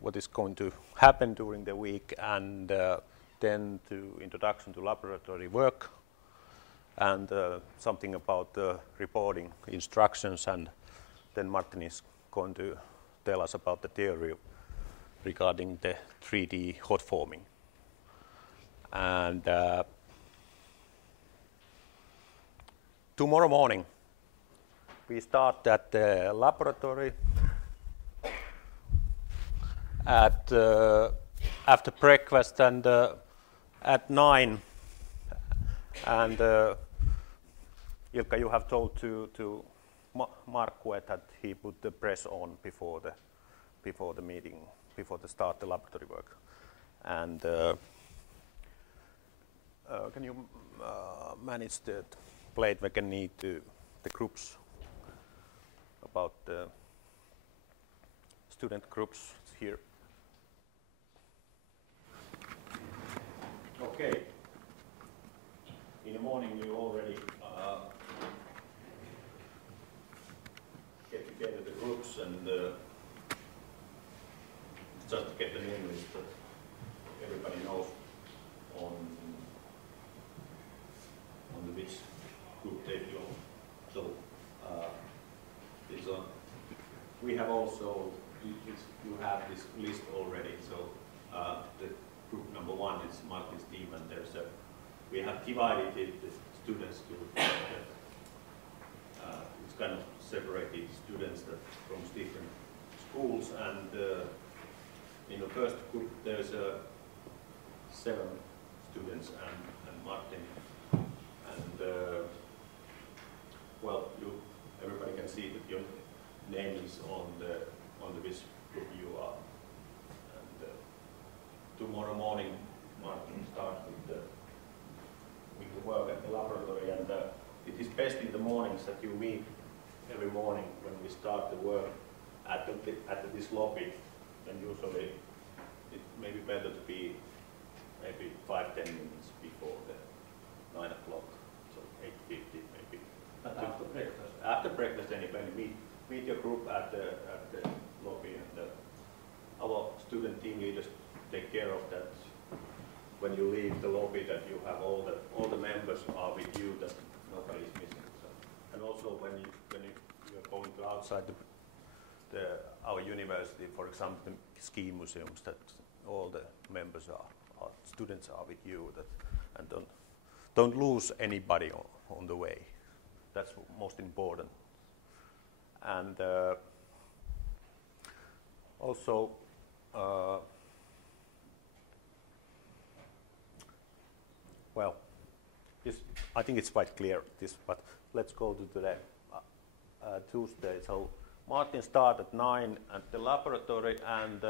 what is going to happen during the week, and then to introduction to laboratory work, and something about the reporting instructions, and then Martin is going to tell us about the theory regarding the 3D hot forming. And tomorrow morning we start at the laboratory at after breakfast, and at 9. And Ilkka, you have told to Markku that he put the press on before the meeting, before the start the laboratory work. And can you manage the plate? We can need the groups, about the student groups here. Okay. In the morning you already get together the groups, and just to get the name list that everybody knows on which group they belong. So we have also, you have this list already. So the group number 1 is Martin's team, and we have divided the students to it's kind of separated students from different schools, and in the first group there's 7 students and Martin, and well, everybody can see that your name is on the which group you are. And tomorrow morning Martin starts with the work at the laboratory, and it is best in the mornings that you meet every morning when we start the work at this lobby. Then usually it may be better to be maybe 5-10 minutes before the 9 o'clock, so 8:50 maybe. After breakfast. After breakfast, anybody meet your group at the lobby, and our student team leaders take care of that. When you leave the lobby, that you have all the members are with you, that nobody is missing. So, and also when you're going to outside our university, for example, the ski museums, that all the members are students are with you, and don't lose anybody on the way. That's most important. And also. Well, I think it's quite clear, but let's go to the Tuesday. So Martin starts at 9 at the laboratory, and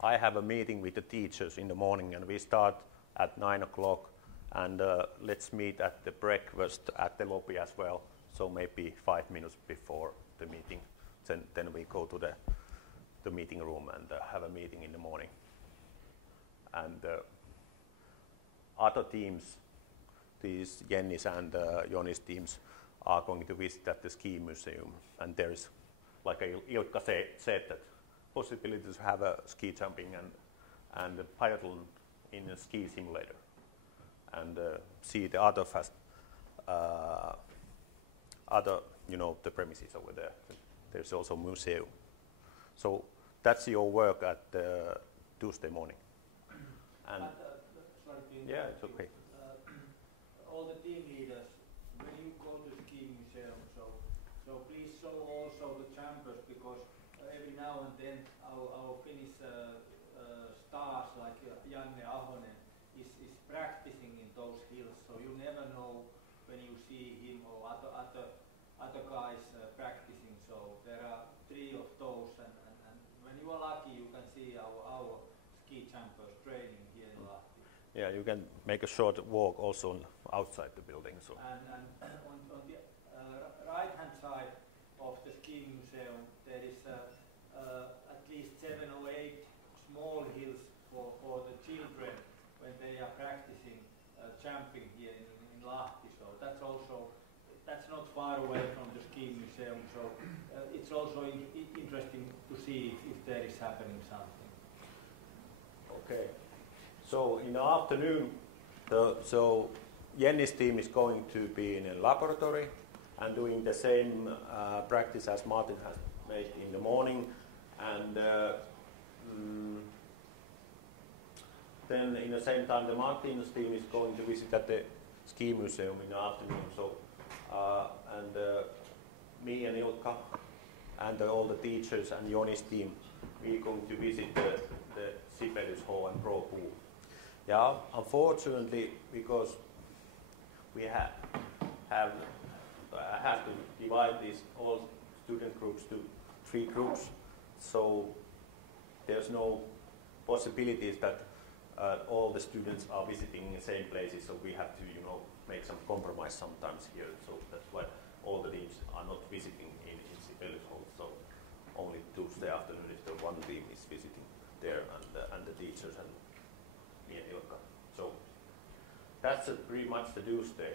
I have a meeting with the teachers in the morning, and we start at 9 o'clock, and let's meet at the breakfast at the lobby as well, so maybe 5 minutes before the meeting. Then we go to the meeting room and have a meeting in the morning. And other teams, these Jenni's and Joni's teams, are going to visit at the ski museum. And there is, like Ilkka said, that possibilities to have a ski jumping and a biathlon in a ski simulator, and see the other the premises over there. There's also a museum. So that's your work at Tuesday morning. And yeah, it's okay. All the team leaders, when you go to ski museum, so please show also the jumpers, because every now and then our Finnish stars like Janne Ahonen is practicing in those hills. So you never know when you see him or other guys practicing. So there are 3 of those, and when you are lucky, you can see our ski jumpers training here in Lahti. Yeah, you can make a short walk also outside the building. So. And on the right-hand side of the ski museum, there is at least 7 or 8 small hills for the children when they are practicing jumping here in Lahti. So that's also that's not far away from the ski museum, so it's also interesting to see if there is happening something. Okay. So in the afternoon, so Jenny's team is going to be in a laboratory and doing the same practice as Martin has made in the morning, and then in the same time the Martin's team is going to visit at the ski museum in the afternoon. So and me and Ilkka and all the teachers and Joni's team, we're going to visit the Sibelius Hall and Pro Pool. Yeah, unfortunately, because we have to divide these all student groups to 3 groups, so there's no possibilities that all the students are visiting the same places, so we have to, make some compromise sometimes here. So that's why all the teams are not visiting in Sibelius Hall. So only Tuesday afternoon is the one team is visiting there, and the teachers and me and Ilkka. So that's pretty much the Tuesday.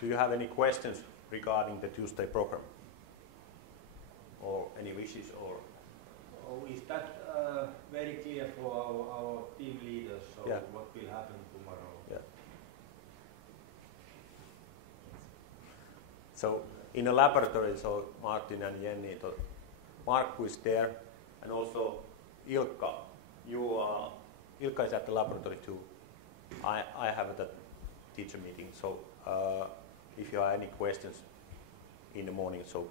Do you have any questions regarding the Tuesday program? Or any wishes? Or is that very clear for our team leaders? So yeah. What will happen tomorrow? Yeah. So in the laboratory, so Martin and Jenny, Mark is there, and also Ilkka. Ilkka is at the laboratory too. I have that teacher meeting. So if you have any questions in the morning, so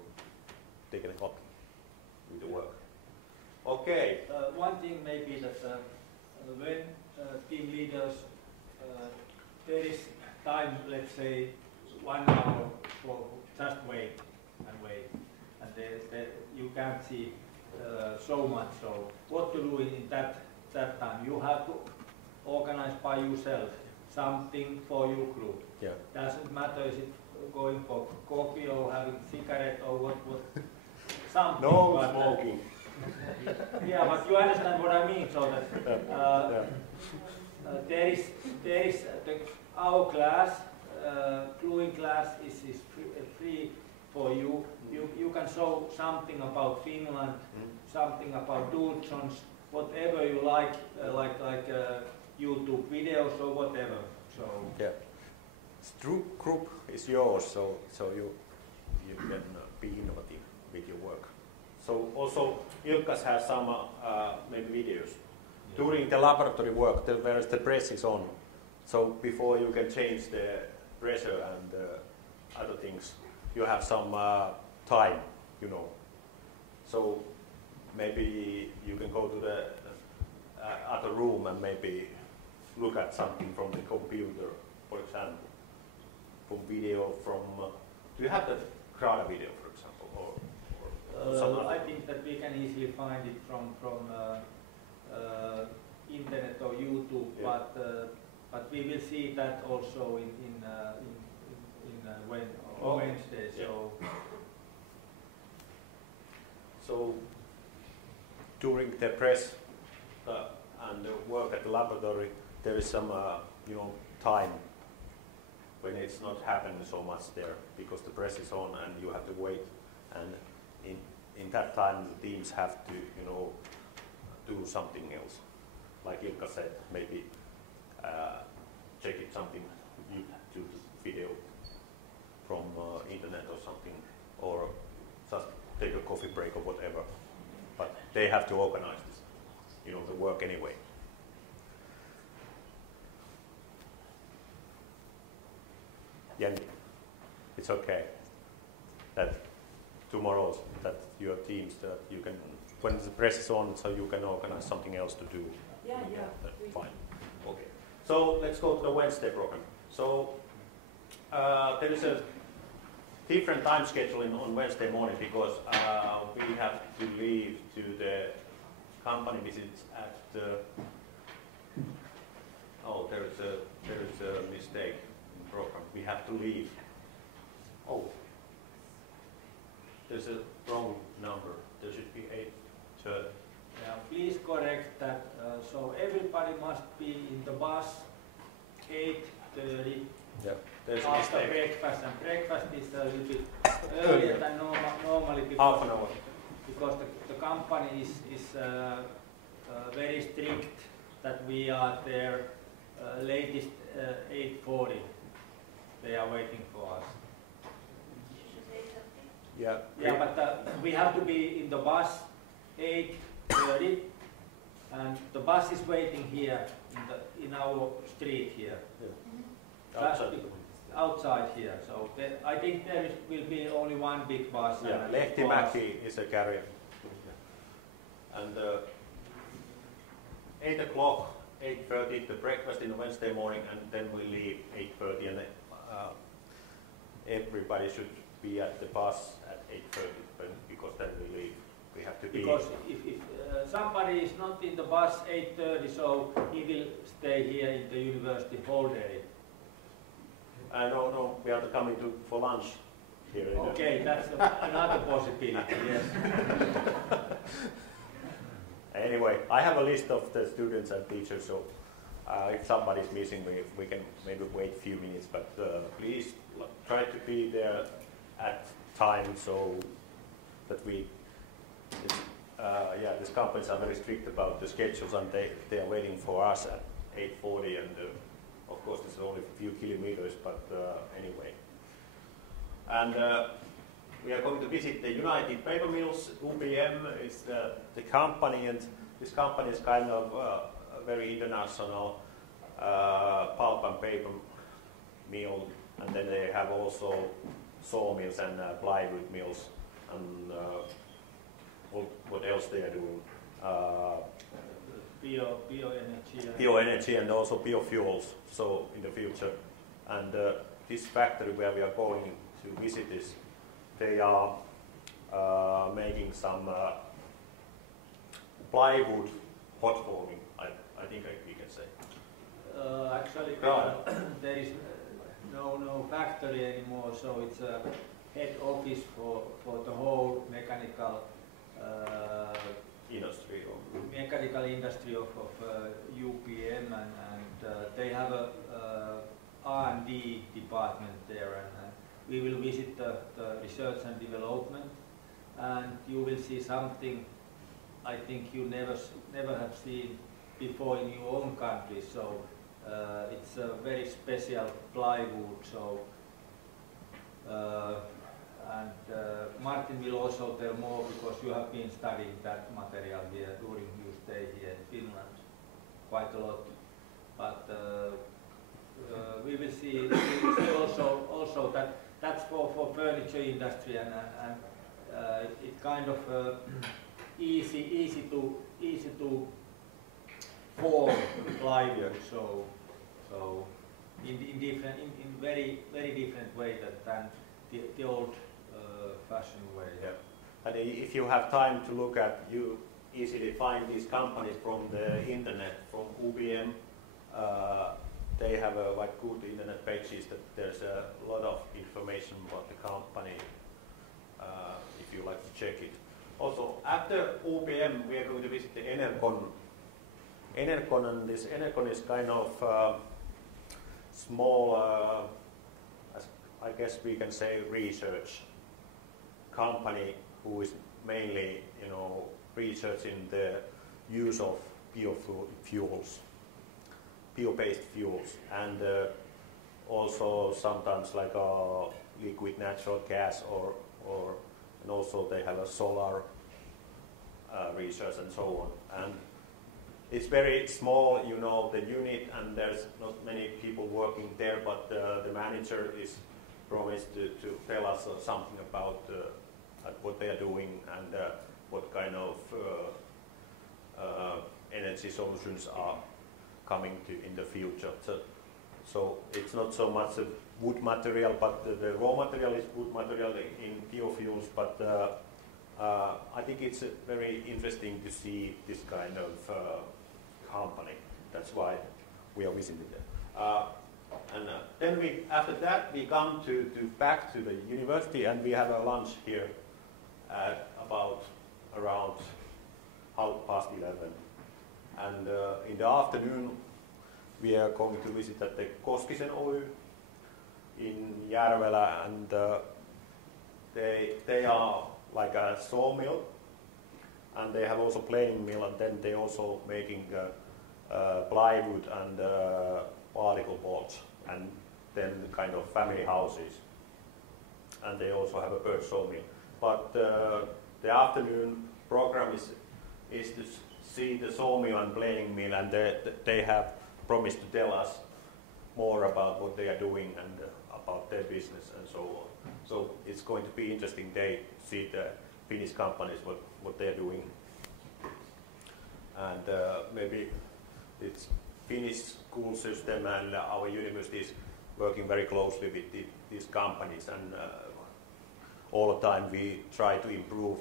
they can help with the work. Okay. One thing may be that when team leaders, there is time, let's say 1 hour for just wait, and you can't see so much. So what to do in that time? You have to organize by yourself something for your group. Yeah. Doesn't matter is it going for coffee or having cigarette or what something. No smoking. Yeah, but you understand what I mean. So that there is our class, gluing class is free for you. You can show something about Finland, something about Dulcons, whatever you like YouTube videos or whatever. So yeah, group is yours, so you can be innovative with your work. So also Ilkkas has some maybe videos. Yeah. During the laboratory work, where the press is on, so before you can change the pressure and other things, you have some time, So maybe you can go to the other room and maybe look at something from the computer, for example, from video from. Do you have the Grada video, for example, or I think that we can easily find it from internet or YouTube, yeah. But we will see that also in Wednesday. Yeah. So during the press and the work at the laboratory, there is some time when it's not happening so much there because the press is on and you have to wait, and in that time the teams have to do something else, like Ilkka said, maybe check it something, YouTube video from internet or something, or just take a coffee break or whatever, but they have to organize this, the work anyway. Jenny, it's okay that tomorrow that your teams that you can, when the press is on, so you can organize something else to do. Yeah. Fine. Okay. So let's go to the Wednesday program. So there is a different time scheduling on Wednesday morning because we have to leave to the company visits at the. Oh, there is a mistake in the program. We have to leave. Oh, there's a wrong number. There should be 8:30. Yeah, please correct that. So everybody must be in the bus 8:30 Yeah. There's a after mistake. breakfast, and breakfast is a little bit earlier than normally Half an hour. because the company is very strict that we are there latest 8:40. They are waiting for us. Yeah. Yeah, but we have to be in the bus 8:30, and the bus is waiting here in our street here. Outside. Outside here. So I think there will be only one big bus. Yeah, Lehtimäki is a carrier. And 8 o'clock, 8:30, the breakfast in Wednesday morning, and then we leave 8:30, and everybody should be at the bus at 8:30 because then we leave. We have to be. Because if somebody is not in the bus 8:30, so he will stay here in the university whole day. No, we are coming for lunch here. Okay, that's another possibility. Yes. Anyway, I have a list of the students and teachers, so if somebody is missing, we can maybe wait a few minutes, but please try to be there at time so that we, these companies are very strict about the schedules, and they are waiting for us at 8:40, and of course it's only a few kilometers, but anyway. And we are going to visit the United Paper Mills. UPM is the company, and this company is kind of a very international pulp and paper mill, and then they have also sawmills and plywood mills, and what else they are doing? Bioenergy and also biofuels, so in the future. And this factory where we are going to visit is, they are making some plywood hot forming, I think we can say. Actually, there is no factory anymore, so it's a head office for the whole mechanical industry of UPM, and they have a R&D department there, and we will visit the research and development, and you will see something I think you never have seen before in your own country. So it's a very special plywood. So Martin will also tell more, because you have been studying that material here during your stay here in Finland quite a lot. But we will see also that that's for furniture industry, and it kind of easy to form plywood. So in very different way than the old fashioned way. Yeah. And if you have time to look at, you easily find these companies from the internet, from UBM. They have like good internet pages that there's a lot of information about the company if you like to check it. Also, after UBM, we are going to visit the Enercon. And this Enercon is kind of small, I guess we can say, research company who is mainly, researching the use of biofuels, bio-based fuels, and also sometimes like liquid natural gas, and also they have a solar research and so on. And it's very small, the unit, and there's not many people working there, but the manager is promised to tell us something about what they are doing and what kind of energy solutions are coming in the future. So it's not so much a wood material, but the raw material is wood material in biofuels, but I think it's very interesting to see this kind of company. That's why we are visiting there. And then after that we come back to the university, and we have a lunch here at around 11:30. And in the afternoon we are going to visit at the Koskisen Oy, in Järvelä, and they are like a sawmill, and they have also planing mill, and then they also making plywood and particle boards, and then kind of family houses, and they also have a bird sawmill. But the afternoon program is to see the sawmill and planing mill, and they have promised to tell us more about what they are doing and about their business and so on. So it's going to be interesting day to see the Finnish companies what they are doing, and maybe it's Finnish school system and our universities working very closely with these companies, and all the time we try to improve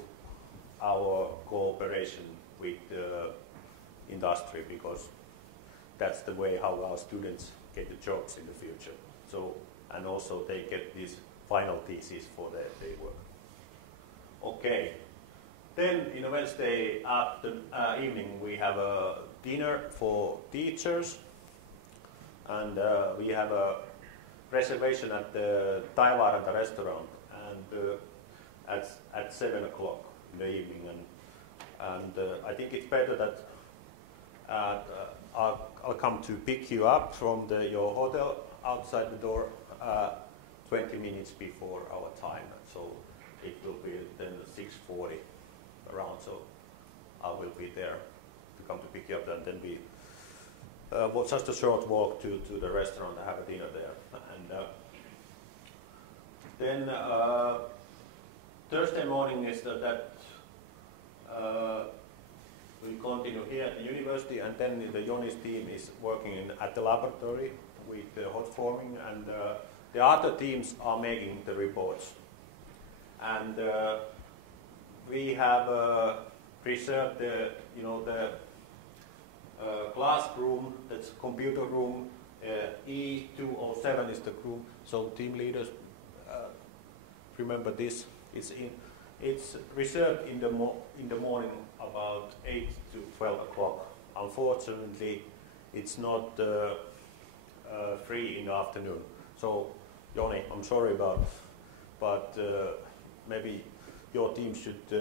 our cooperation with the industry, because that's the way how our students get the jobs in the future. So, and also they get these final theses for their work. Okay. Then in a Wednesday evening we have a dinner for teachers, and we have a reservation at the Taivaaranta restaurant, and at 7 o'clock in the evening, and I think it's better that I'll come to pick you up from your hotel outside the door 20 minutes before our time, so it will be then 6:40 around, so I will be there to come to pick you up, and then we just a short walk to the restaurant and have a dinner there, and then Thursday morning is that we continue here at the university, and then the Joni's team is working at the laboratory with the hot forming, and the other teams are making the reports. And we have reserved the classroom, that's computer room, E207 is the room. So team leaders, remember this. It's reserved in the morning about 8 to 12 o'clock. Unfortunately, it's not free in the afternoon. So, Joni, I'm sorry but maybe your team should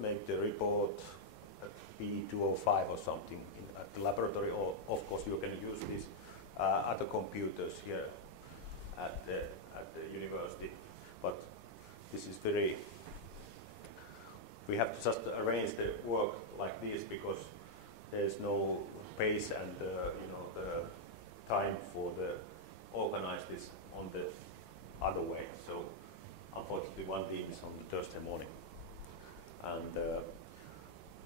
make the report at B205 or something at the laboratory, or of course you can use these other computers here at the university. But this is we have to just arrange the work like this, because there is no space and the time for the organize this on the other way. So unfortunately one team is on the Thursday morning, and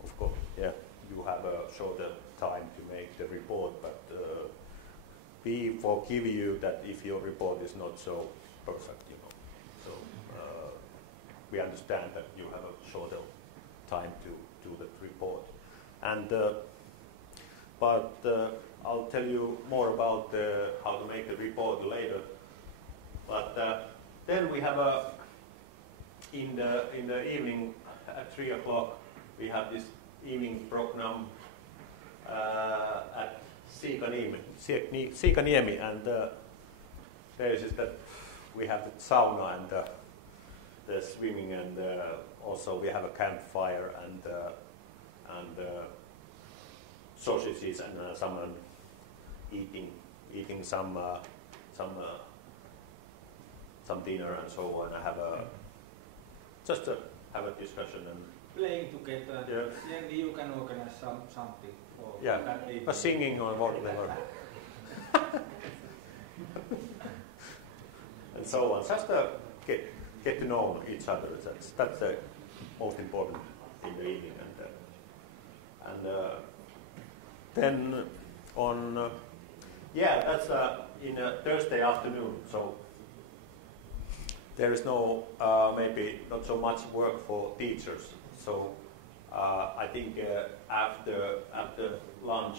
of course, yeah, you have a shorter time to make the report, but we forgive you that if your report is not so perfect, So we understand that you have a shorter time to do the report, and but I'll tell you more about how to make the report later. But then we have in the evening at 3 o'clock we have this evening program at Siikaniemi, and there is that we have the sauna and the swimming, and also we have a campfire and sausages and someone eating some dinner and so on. I have have a discussion and playing together. Yeah. Then you can organize something for yeah, that evening. a singing or whatever. And so on. Just get to know each other. That's the most important in the evening. And then on that's in a Thursday afternoon. So there is no maybe not so much work for teachers. So I think after lunch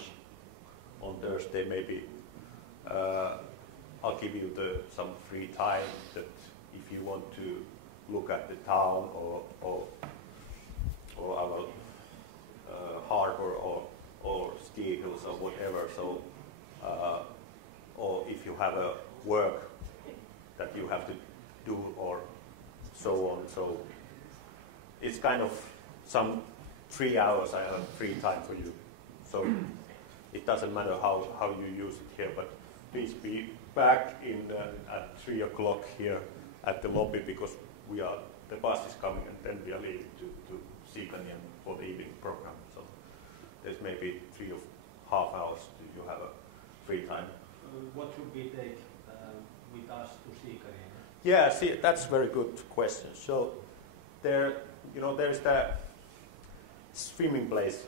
on Thursday maybe I'll give you some free time that if you want to look at the town or our harbor or ski hills or whatever. So or if you have a work that you have to do or so on. So it's kind of some 3 hours I have free time for you. So it doesn't matter how you use it here, but please be back at 3 o'clock here at the lobby because the bus is coming and then we are leaving to Siikaniemi for the evening program. So there's maybe 3.5 hours you have a free time. What should we take with us to Siikaniemi? Yeah, see, that's a very good question. So there's the swimming place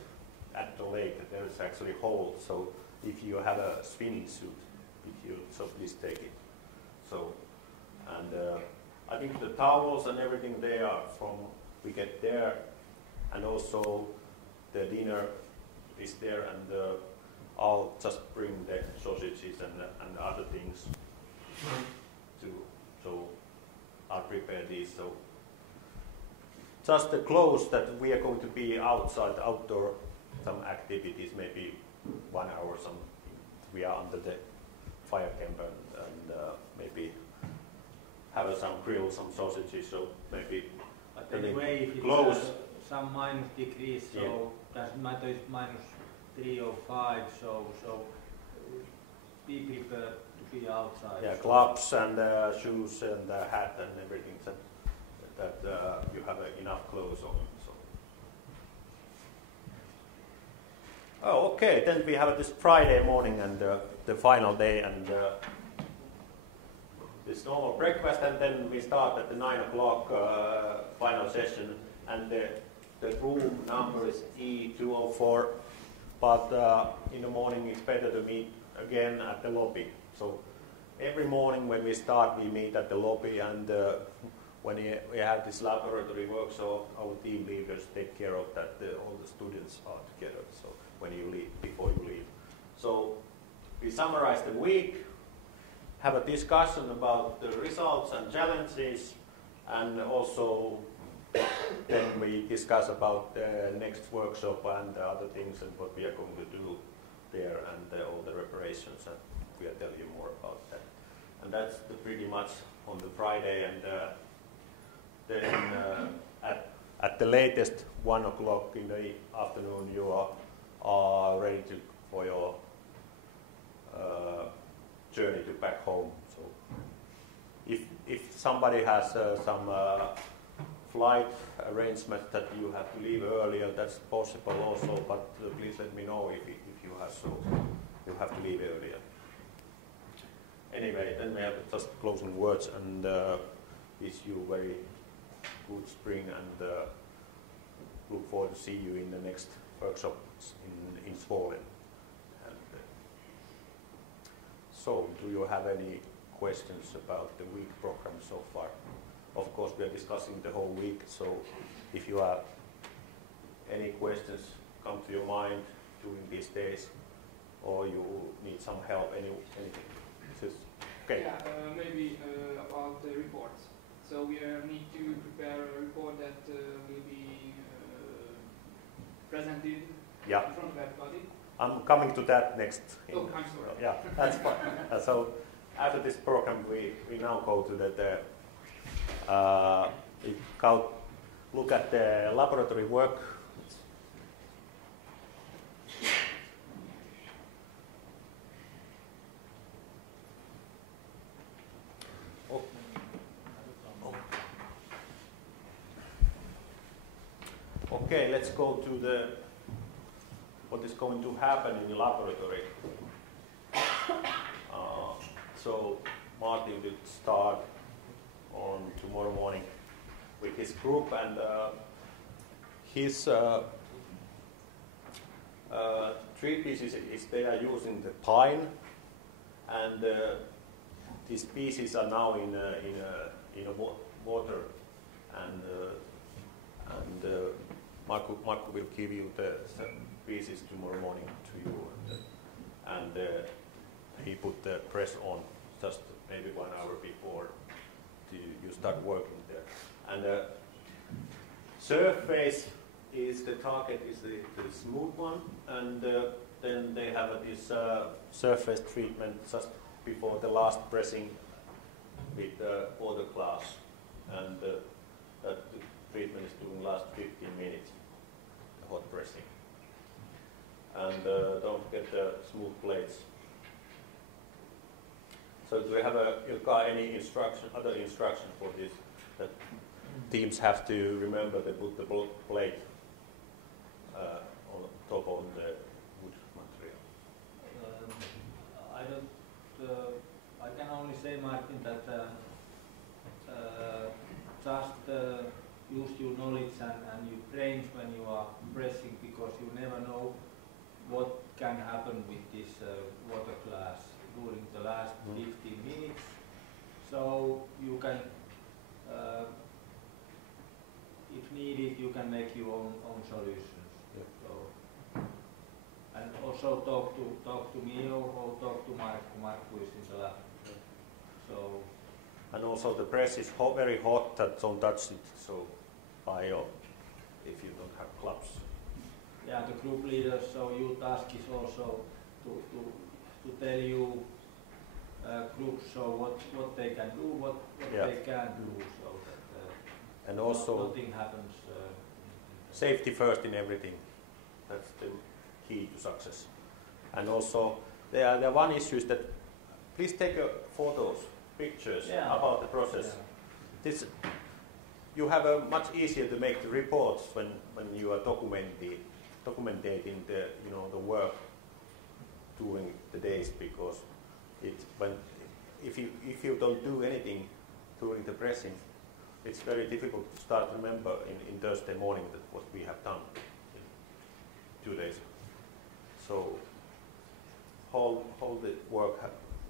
at the lake. There is actually a hole. So if you have a swimming suit with you, so please take it. So, and I think the towels and everything they are from we get there, and also the dinner is there, and I'll just bring the sausages and other things so I'll prepare these. So just the clothes that we are going to be outside, outdoor, some activities, maybe 1 hour. Some we are under the fire camp and maybe have some grill, some sausages. So maybe. But anyway, if clothes. It's some minus degrees, so yeah. doesn't matter if -3 or 5. So be prepared to be outside. Yeah, gloves and shoes and hat and everything that you have enough clothes on. So. Oh, okay. Then we have this Friday morning and the final day and this normal breakfast, and then we start at the 9 o'clock final session, and the room number is E204. But in the morning it's better to meet again at the lobby. So every morning when we start, we meet at the lobby, and when we have this laboratory work, so our team leaders take care of that all the students are together. So when you leave, before you leave, so we summarize the week, have a discussion about the results and challenges, and also then we discuss about the next workshop and the other things and what we are going to do there and all the reparations, and we'll tell you more about that. And that's pretty much on the Friday, and then at the latest 1 o'clock in the afternoon you are ready for your journey to back home. So if somebody has some flight arrangement that you have to leave earlier, that's possible also, but please let me know if you have, so you have to leave earlier. Anyway, then we have just closing words, and wish you very good spring, and look forward to see you in the next workshops in Zvolen. And so, do you have any questions about the week program so far? Of course, we are discussing the whole week, so if you have any questions come to your mind during these days, or you need some help, anything. Okay. Yeah, maybe about the reports. So we need to prepare a report that will be presented in front of everybody. I'm coming to that next. Oh, I'm sorry. Yeah, that's fine. So after this program, we now go to look at the laboratory work. Okay, let's go to what is going to happen in the laboratory. So Martin will start on tomorrow morning with his group, and his treatise is they are using the pine, and these pieces are now in water, and Marco will give you the pieces tomorrow morning to you, and he put the press on just maybe 1 hour before you start working there. And surface is the target, is the smooth one, and then they have this surface treatment just before the last pressing with for the class, and that the treatment is doing last 15 minutes, the hot pressing. And don't forget the smooth plates. So do we have any other instruction for this? That teams have to remember to put the plate on top of the wood material. I can only say, Martin, that just use your knowledge and your brains when you are pressing, because you never know what can happen with this water glass during the last 15 minutes. So you can, if needed, you can make your own solutions. Yeah. So, and also talk to me or talk to Mark who is in the lab. So. And also the press is very hot, that don't touch it. So if you don't have gloves. Yeah, the group leaders. So your task is also to tell you groups what they can do, what they can't do, so that and also nothing happens. Safety first in everything. That's the key to success. And also the one issue is that please take photos, pictures about the process. Yeah. This you have a much easier to make the reports when you are documenting the work during the days, because if you don't do anything during the pressing, it's very difficult to start remember in Thursday morning that what we have done in 2 days. So whole the work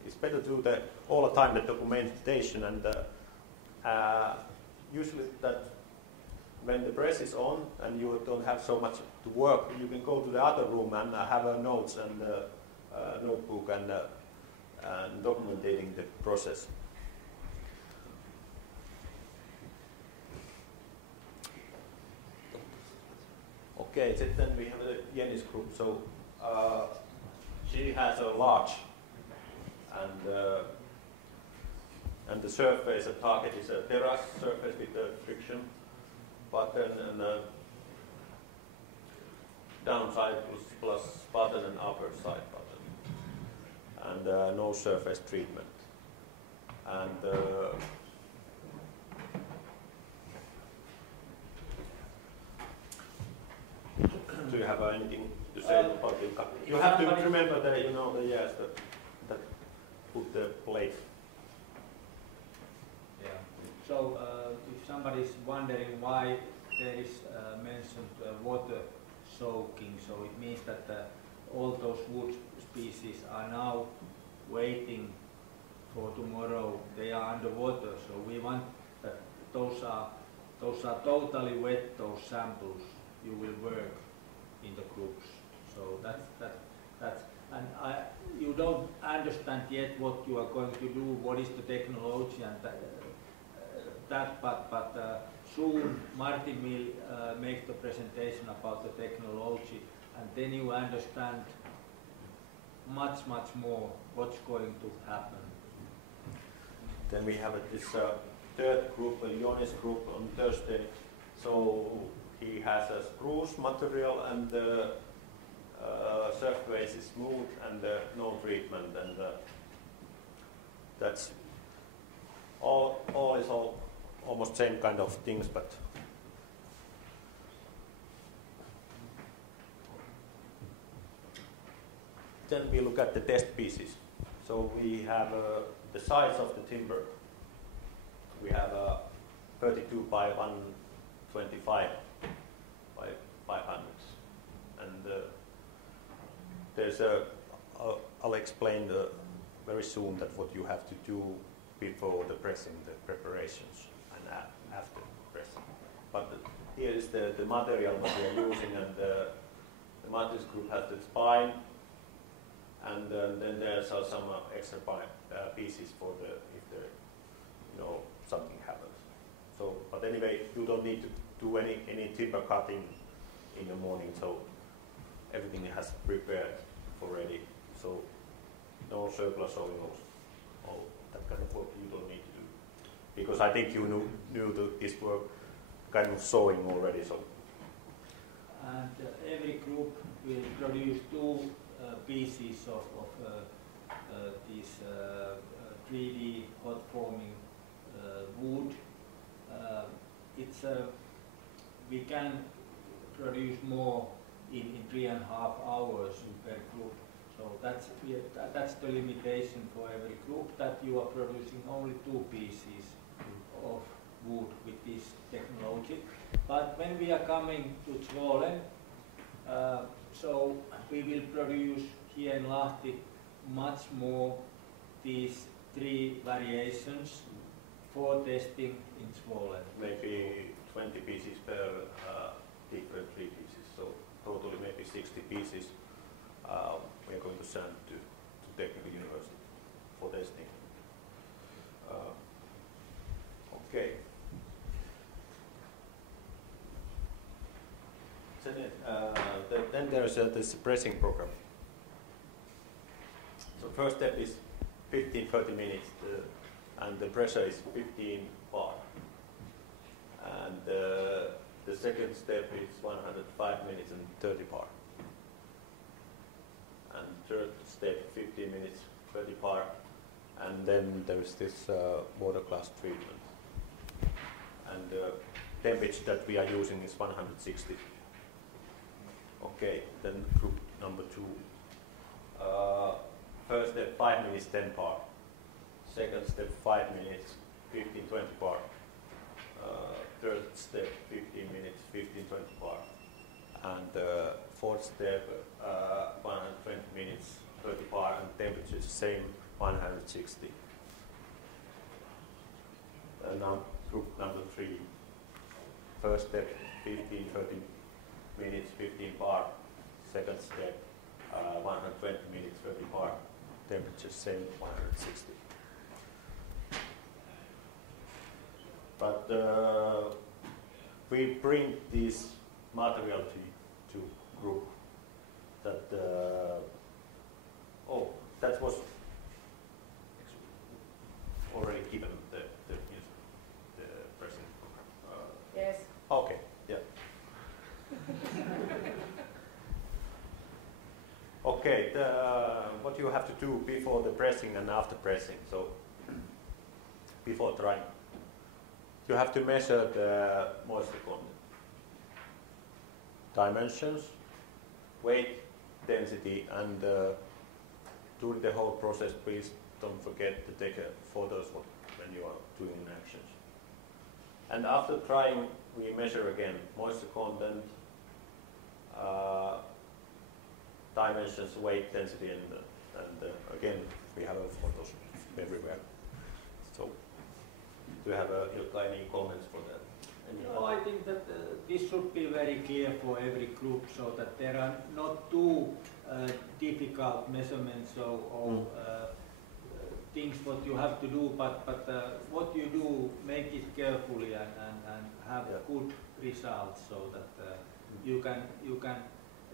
it's better to do all the time the documentation, and usually that when the press is on and you don't have so much to work, you can go to the other room and have notes and notebook and documenting the process. Okay, so then we have Jenny's group. So she has a large, and the surface, the target is a terrace surface with a friction button and a downside plus button and upper side button, and no surface treatment. And do you have anything to say about it? You have to remember that that put the plate. Yeah. So if somebody is wondering why there is mentioned water soaking, so it means that all those wood species are now waiting for tomorrow. They are underwater, so we want that those are totally wet, those samples you will work in the groups. So that's and you don't understand yet what you are going to do, what is the technology and but soon Martin will make the presentation about the technology, and then you understand much more what's going to happen. Then we have this third group, Jonis group on Thursday. So he has a spruce material and the surface is smooth and no treatment, and that's all almost same kind of things, but then we look at the test pieces. So we have the size of the timber. We have 32 by 125 by 500, and there's I'll explain very soon that what you have to do before the pressing, the preparations, and after pressing. But here is the material that we are using, and the materials group has the spine, and then there's some extra pieces for if there something happens. So, but anyway, you don't need to do any timber cutting in the morning, so everything has prepared already. So no surplus or all that kind of work you don't need to do. because I think you knew this work kind of sewing already. So. And every group will produce two pieces of these 3D hot forming wood. We can produce more in 3.5 hours per group. So that's the limitation for every group, that you are producing only two pieces of wood with this technology. But when we are coming to Zwolle, so we will produce here in Lahti much more these 3 variations for testing in Zwolle. Maybe 20 pieces per different 3 pieces, so totally maybe 60 pieces we are going to send to Technical University for testing. Okay. So then there's this pressing program. So first step is 15-30 minutes, and the pressure is 15 bar. And the second step is 105 minutes and 30 bar. And third step 15 minutes, 30 bar. And then there's this water class treatment. And the temperature that we are using is 160. Okay, then group number 2. First step 5 minutes, 10 bar. Second step 5 minutes, 15-20 bar. Third step 15 minutes, 15-20 bar. And fourth step 120 minutes, 30 bar, and temperature is the same, 160. Now group number 3. First step 15-30 minutes, 15 bar. Second step 120 minutes, 30 bar. Temperature same, 160. But we bring this material to group that that was already given the present program. Yes. Okay. Yeah. Okay. What you have to do before the pressing and after pressing. So before drying, you have to measure the moisture content, dimensions, weight, density, and during the whole process, please don't forget to take photos when you are doing actions. And after drying, we measure again moisture content, dimensions, weight, density, and again we have photos everywhere. So, do you have any comments for that? No, I think that this should be very clear for every group, so that there are not too difficult measurements or things what you have to do, but what you do, make it carefully and have good results, so that you can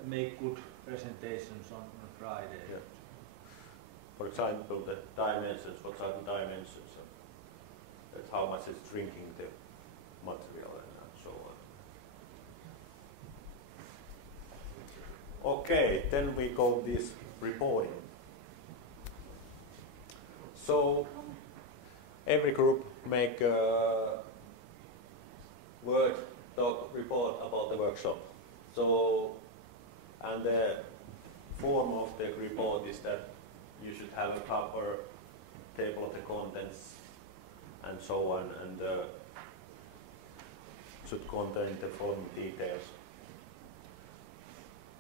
make good presentations on Friday. Yeah. For example, the dimensions, what are the dimensions? That's how much is drinking the material and so on. Okay, then we go this reporting. So every group make a Word doc report about the workshop. So, and the form of the report is that you should have a cover, table of the contents, and so on, and should contain the following details.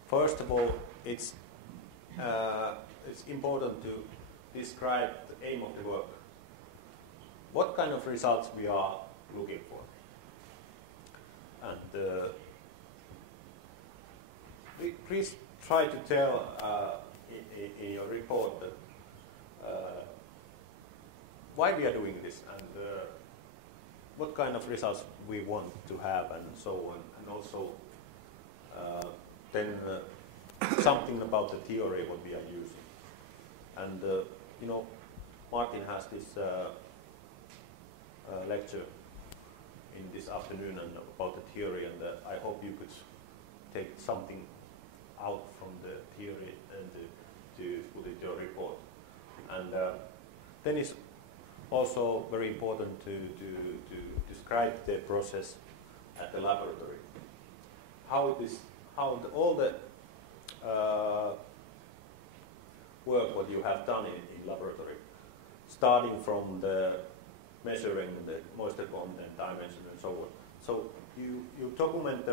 First of all, it's important to describe the aim of the work. What kind of results we are looking for. And please try to tell in your report that why we are doing this and what kind of results we want to have and so on, and also then something about the theory what we are using. And you know, Martin has this lecture in this afternoon and about the theory, and I hope you could take something out from the theory and to put it in your report. And then it's also very important to describe the process at the laboratory. How all the work what you have done in laboratory, starting from the measuring the moisture content, dimension, and so on. So you document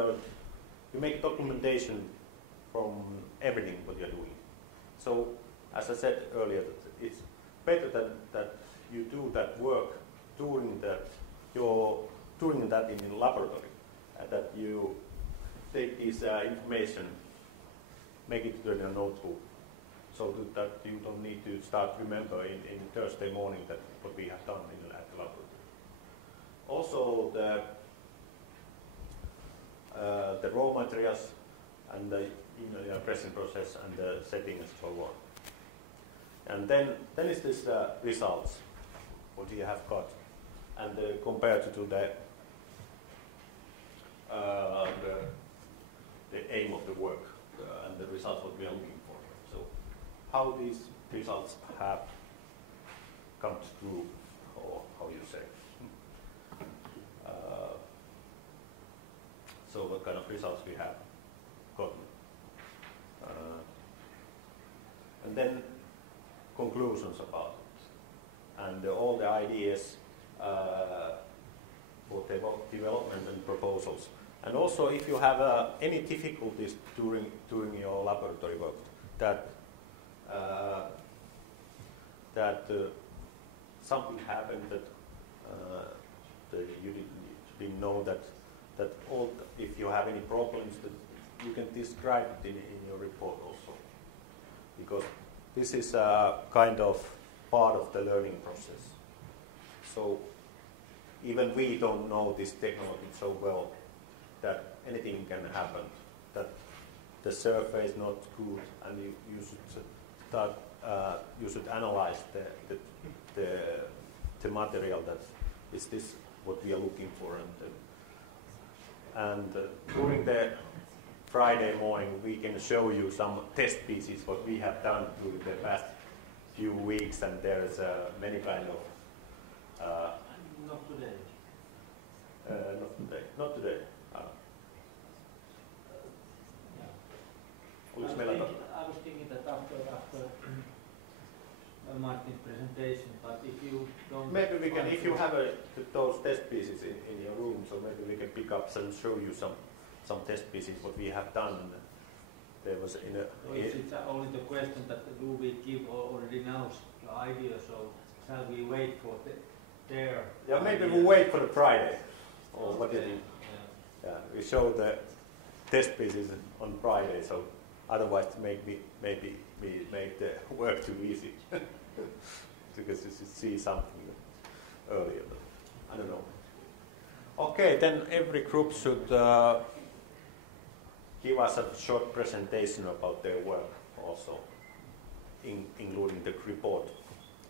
you make documentation from everything what you're doing. So as I said earlier, that it's better that you do that work during that in the laboratory, that you take this information, make it to your notebook, so that you don't need to start remember in Thursday morning that what we have done at the laboratory. Also the raw materials and the pressing process and the setting and so on. And then is this results, what you have got, and compared to the aim of the work and the results what we are looking for. So how these results have come through, or how you say. So what kind of results we have gotten. And then conclusions about it. And all the ideas for development and proposals. And also if you have any difficulties during your laboratory work, that something happened that you didn't know that all, if you have any problems, that you can describe it in your report also, because this is a kind of part of the learning process. So even we don't know this technology so well that anything can happen, that the surface is not good, and you should start you should analyze the material that is this what we are looking for, and during the Friday morning we can show you some test pieces what we have done during the past few weeks, and there's many kind of Not today. Not today. I was thinking that after Martin's presentation, but if you don't... Maybe we can, if you have those test pieces in your room, so maybe we can pick up and show you some test pieces what we have done. There was It's only the question that do we give already now the idea, so shall we wait for their... Yeah, maybe we'll wait for the Friday, or what do you think? Yeah. We show the test pieces on Friday, so otherwise maybe we make the work too easy because you should see something earlier, but I don't know. Okay, then every group should give us a short presentation about their work also, including the report.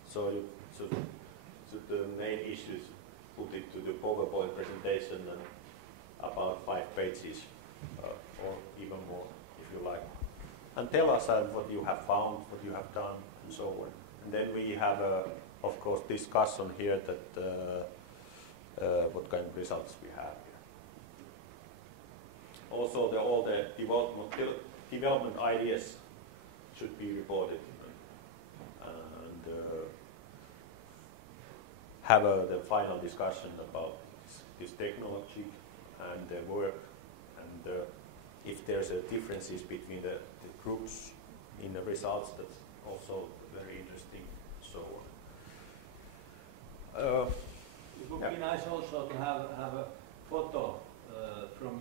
So you should the main issues put it to the PowerPoint presentation and about 5 pages or even more if you like. And tell us what you have found, what you have done, and so on. And then we have, of course, discussion here that what kind of results we have here. Also, all the development ideas should be reported and have the final discussion about this technology and the work, and if there's differences between the groups in the results, that's also very interesting. So it would be nice also to have a photo from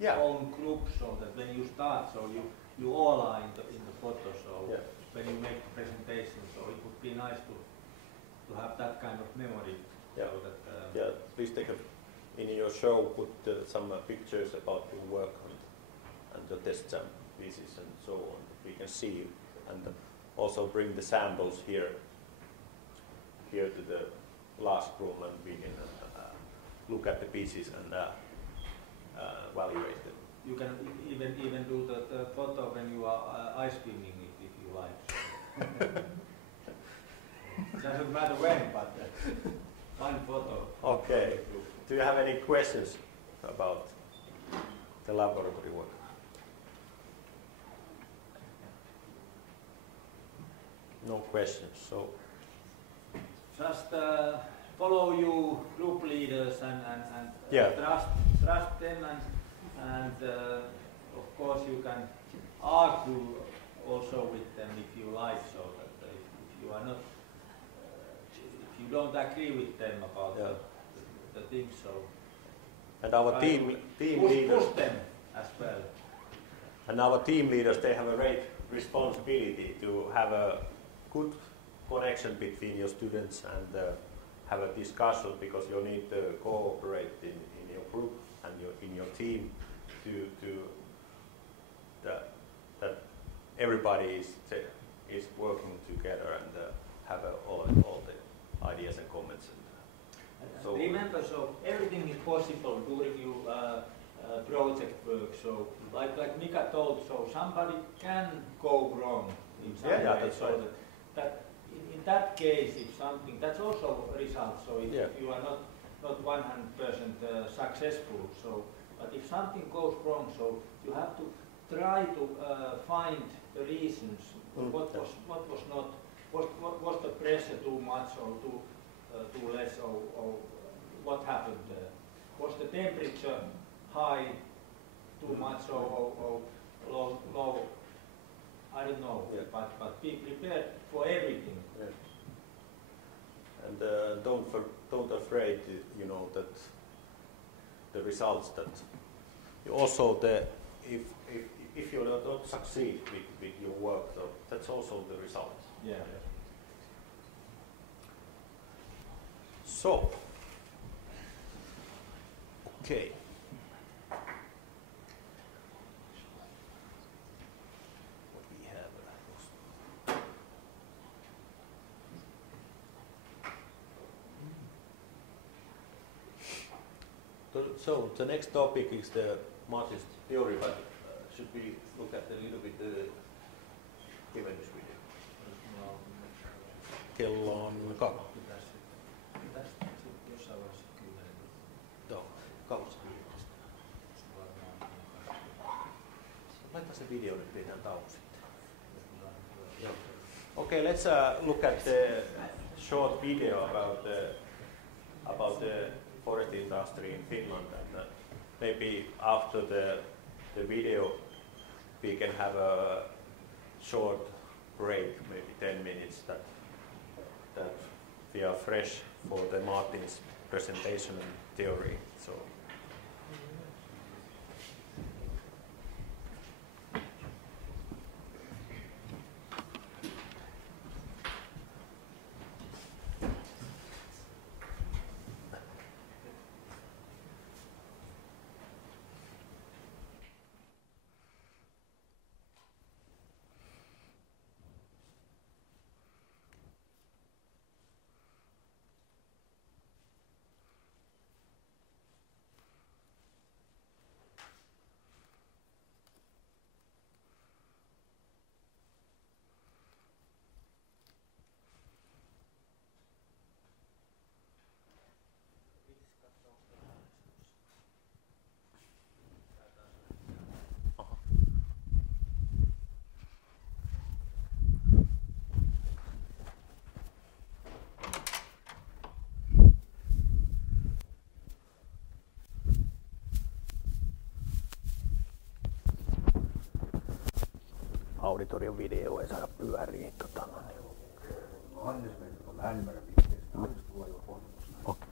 your own group, so that when you start, so you all are in the photo. So when you make the presentation, so it would be nice to have that kind of memory. Yeah. So that, Please take in your show, put some pictures about your work and the test pieces and so on. We can see, and also bring the samples here to the last room and we can look at the pieces and evaluate them. You can even do the photo when you are ice swimming if you like. Doesn't matter when, but one photo. Okay. Do you have any questions about the laboratory work? No questions. So just follow you group leaders and yeah. trust them and of course you can argue also with them if you like, so that if you are not if you don't agree with them about the things, so and our team leaders push them as well. And our team leaders, they have a great responsibility to have a good connection between your students and have a discussion, because you need to cooperate in your group and in your team to that everybody is working together and have all the ideas and comments. So remember, so everything is possible during your project work. So like Mika told, so somebody can go wrong in some way. That's so right. that in that case, if something, that's also a result. So if you are not 100% successful, so but if something goes wrong, so you have to try to find the reasons. What was not? Was the pressure too much or too less, or what happened there? Was the temperature high, too much, or low? I don't know, but be prepared for everything. Yeah. And don't afraid, that the results that you also if you don't succeed with your work, so that's also the result. Yeah. So, okay. What we have. So the next topic is the Martin's theory, but should we look at a little bit the kevennysvideo? Kello on 2. Joo, kauas laita se video nyt pidetään tauko sitten. Okay, let's look at the short video about the forest industry in Finland, and maybe after the video we can have a short break, maybe 10 minutes, that we are fresh for the Martin's presentation and theory. So. Auditorium video ei saada pyöriin. Hannes meni tuolla Hännimärän Hannes tulee jo pohjoisesta. Okay.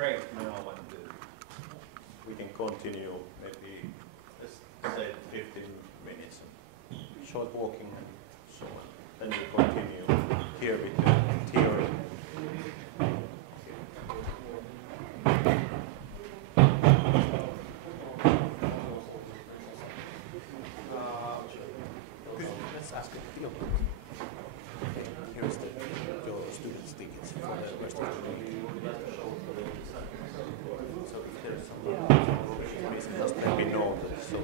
break now and we can continue maybe, let's say 15 minutes. Short walking and so on. Then we continue here with the theory. Let's ask your here's your students' tickets for the rest of the week. So if there's someone who's missing, just let me know. So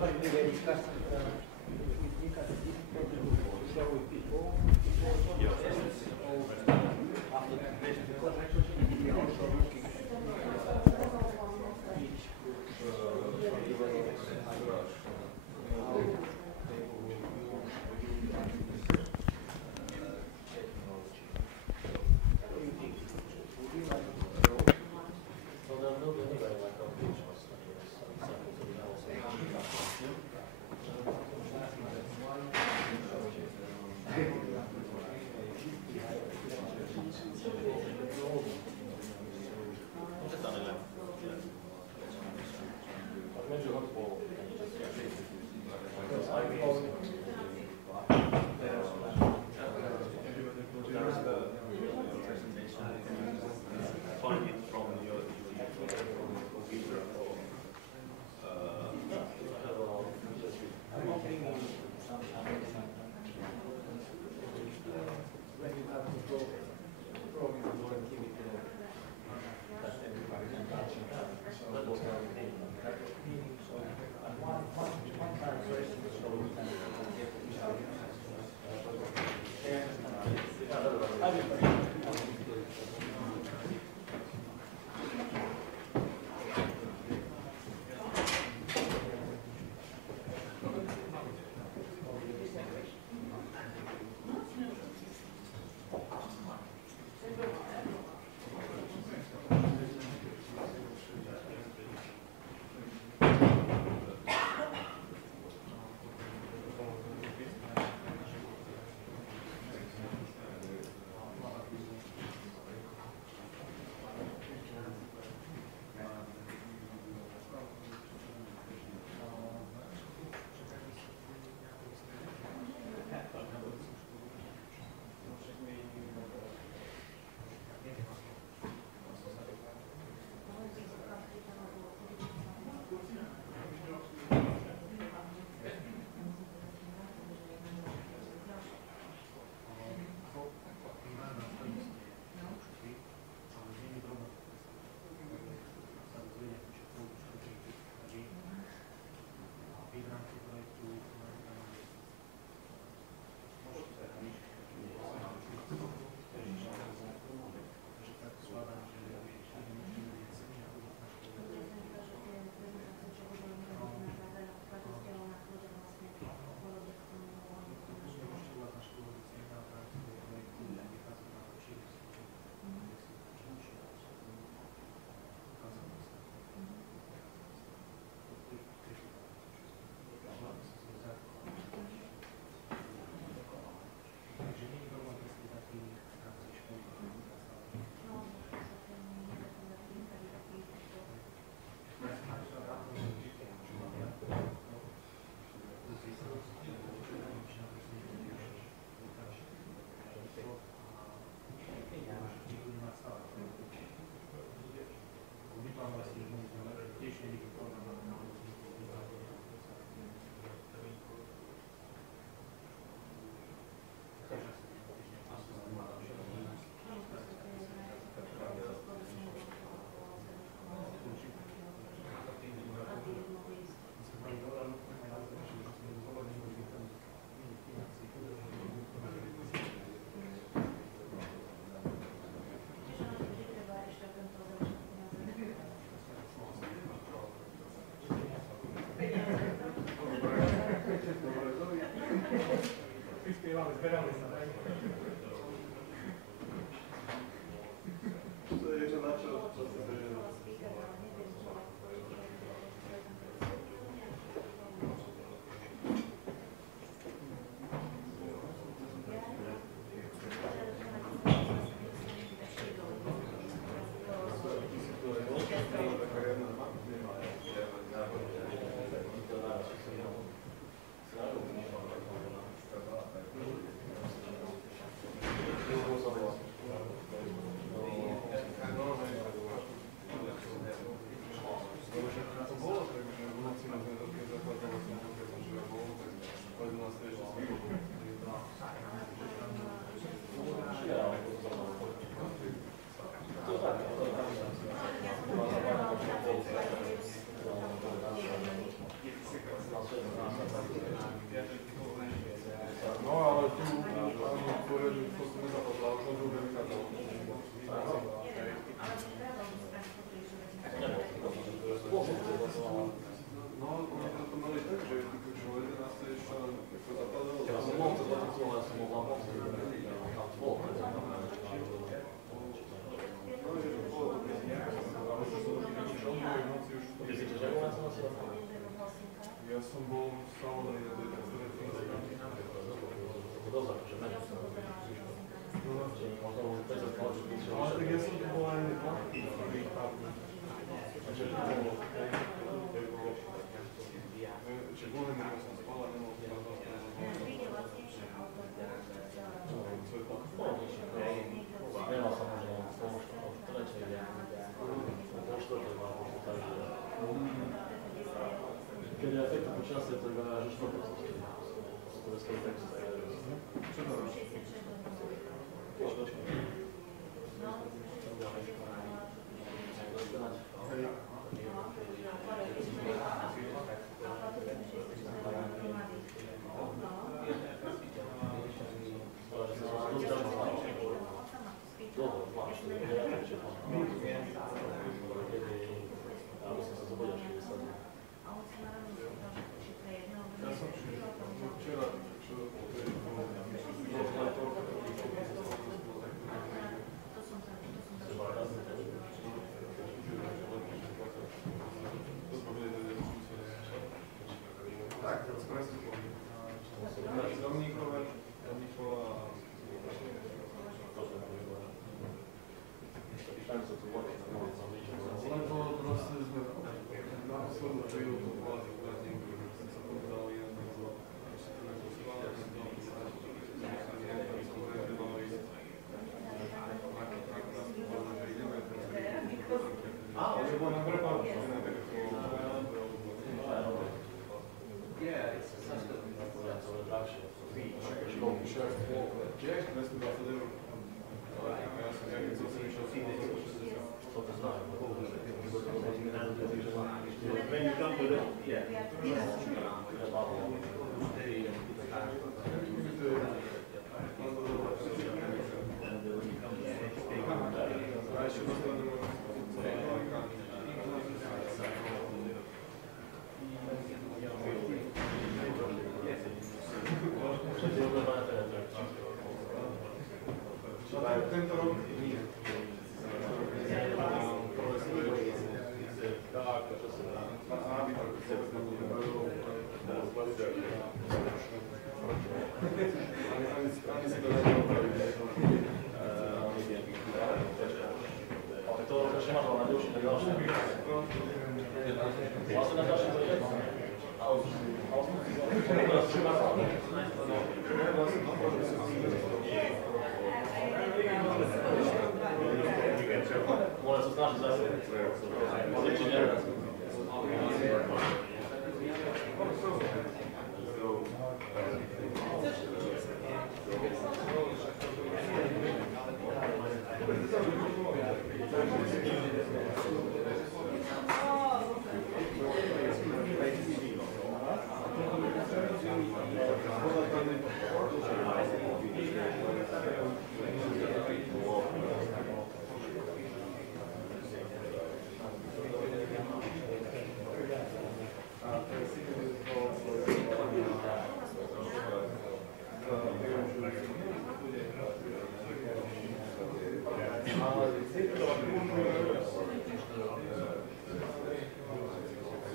When you come to the, yeah.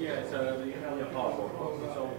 Yeah, it's the Italian passport. So,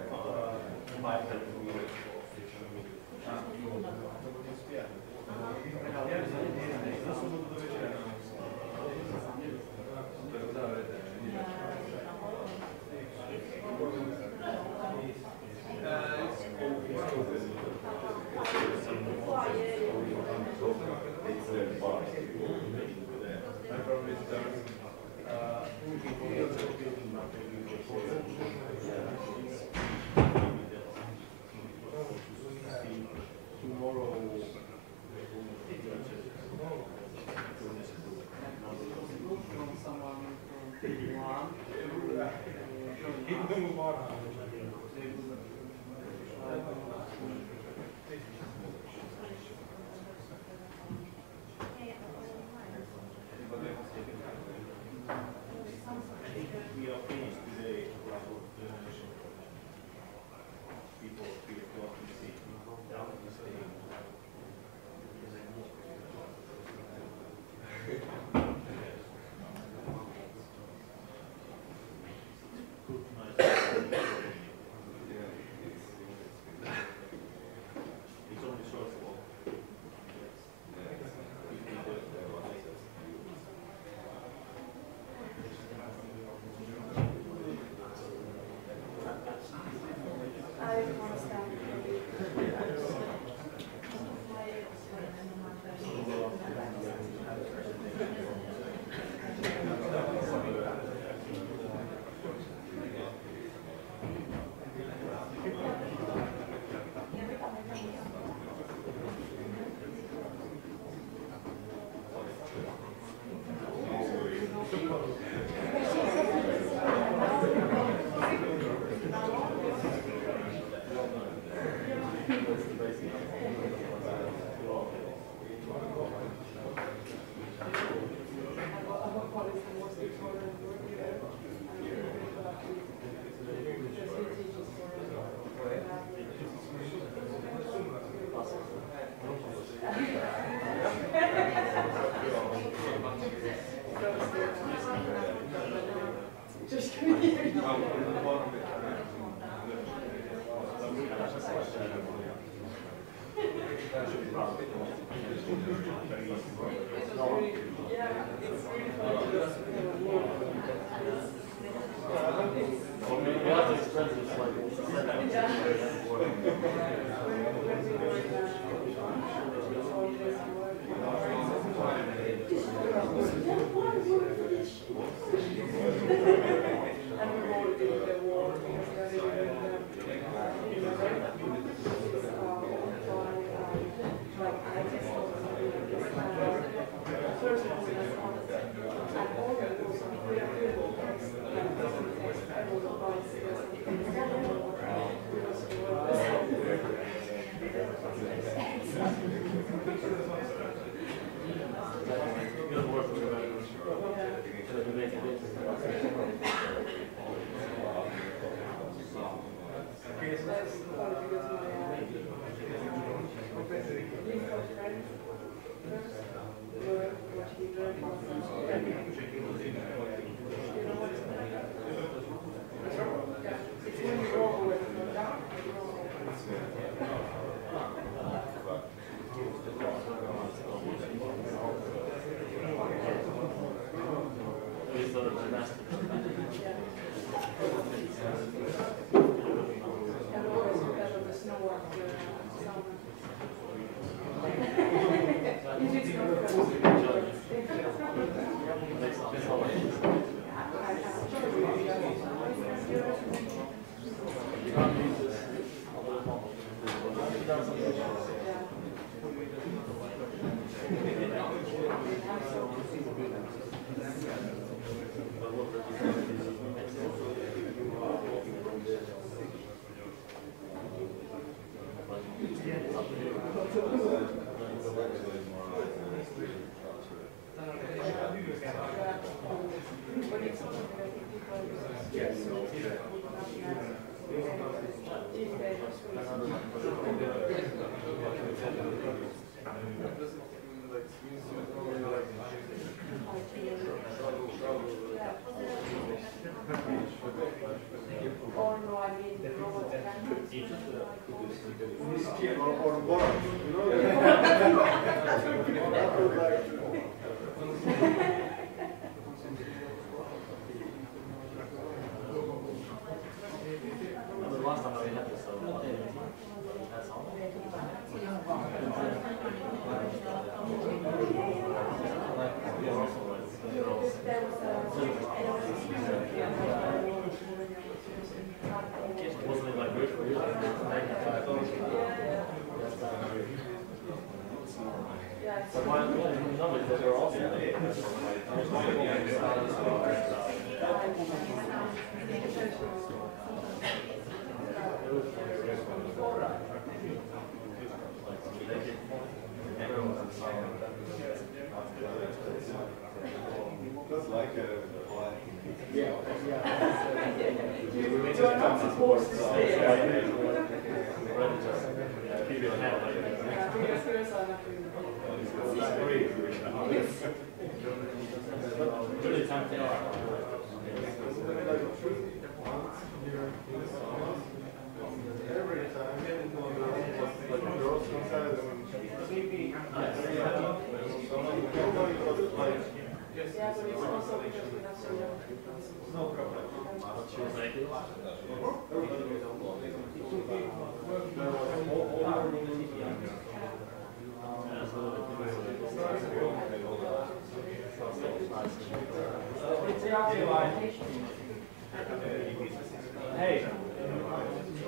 Hei,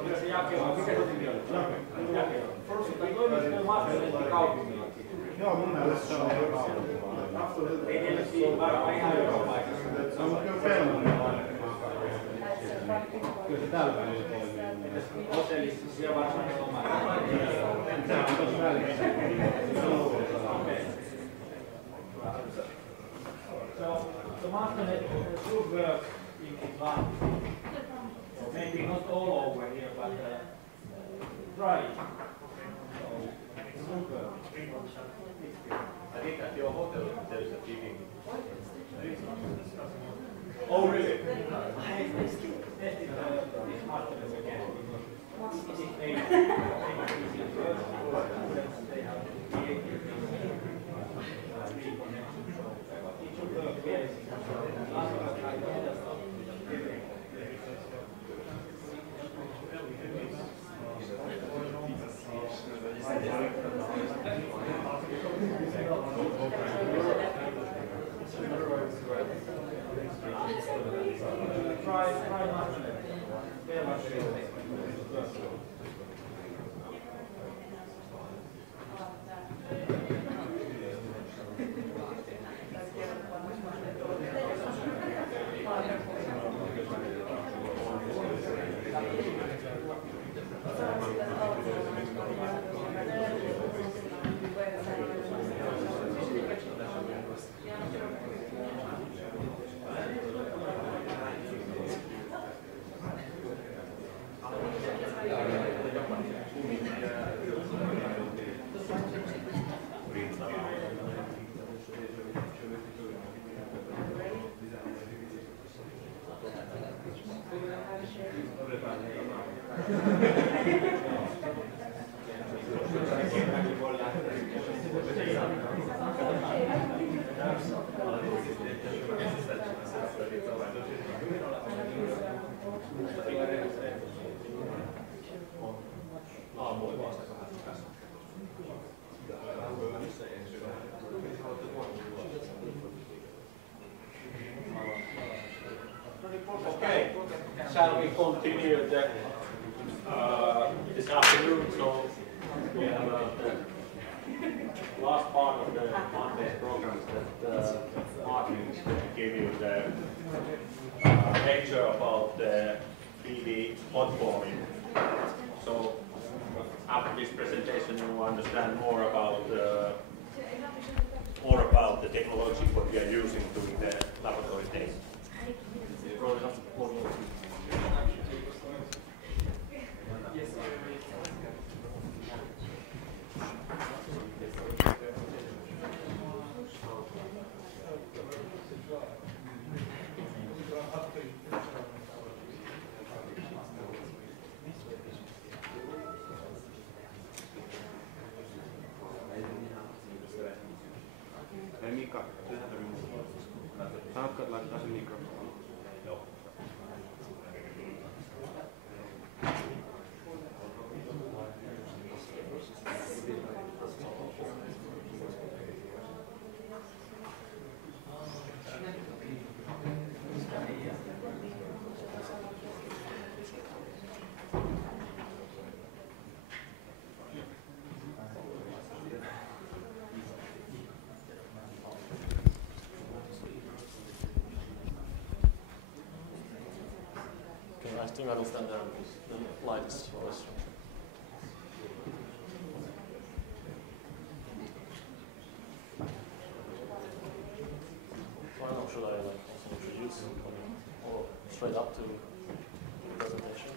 oliko se jakelu? Mikä se nimi oli? Jakelu. Toimiko mahdollisesti kaupungilla? Joo, mun mielestä se on joka. Ei tietysti varmaan ihan joka paikassa. Se on kyllä pelmoinen. Kyllä se täällä välillä toimii. Hotellissa siellä varmaan on oma. Se on tossa välissä. So Martin, good work in Finland. Maybe not all over here, but try. So, good work. I think at your hotel there is a digging. Oh really? I tested this Martin again. It is 8. They have Shall we continue this afternoon? So we have the last part of the Monday's programs that Martin is going to give you the lecture about the 3D hot forming. So after this presentation, you will understand more about the technology what we are using during the laboratory days. Mika, saatko laittaa sen mikrofoni? Joo. I think I will stand there because the light is always. So I don't know, should I like also introduce or straight up to the presentation?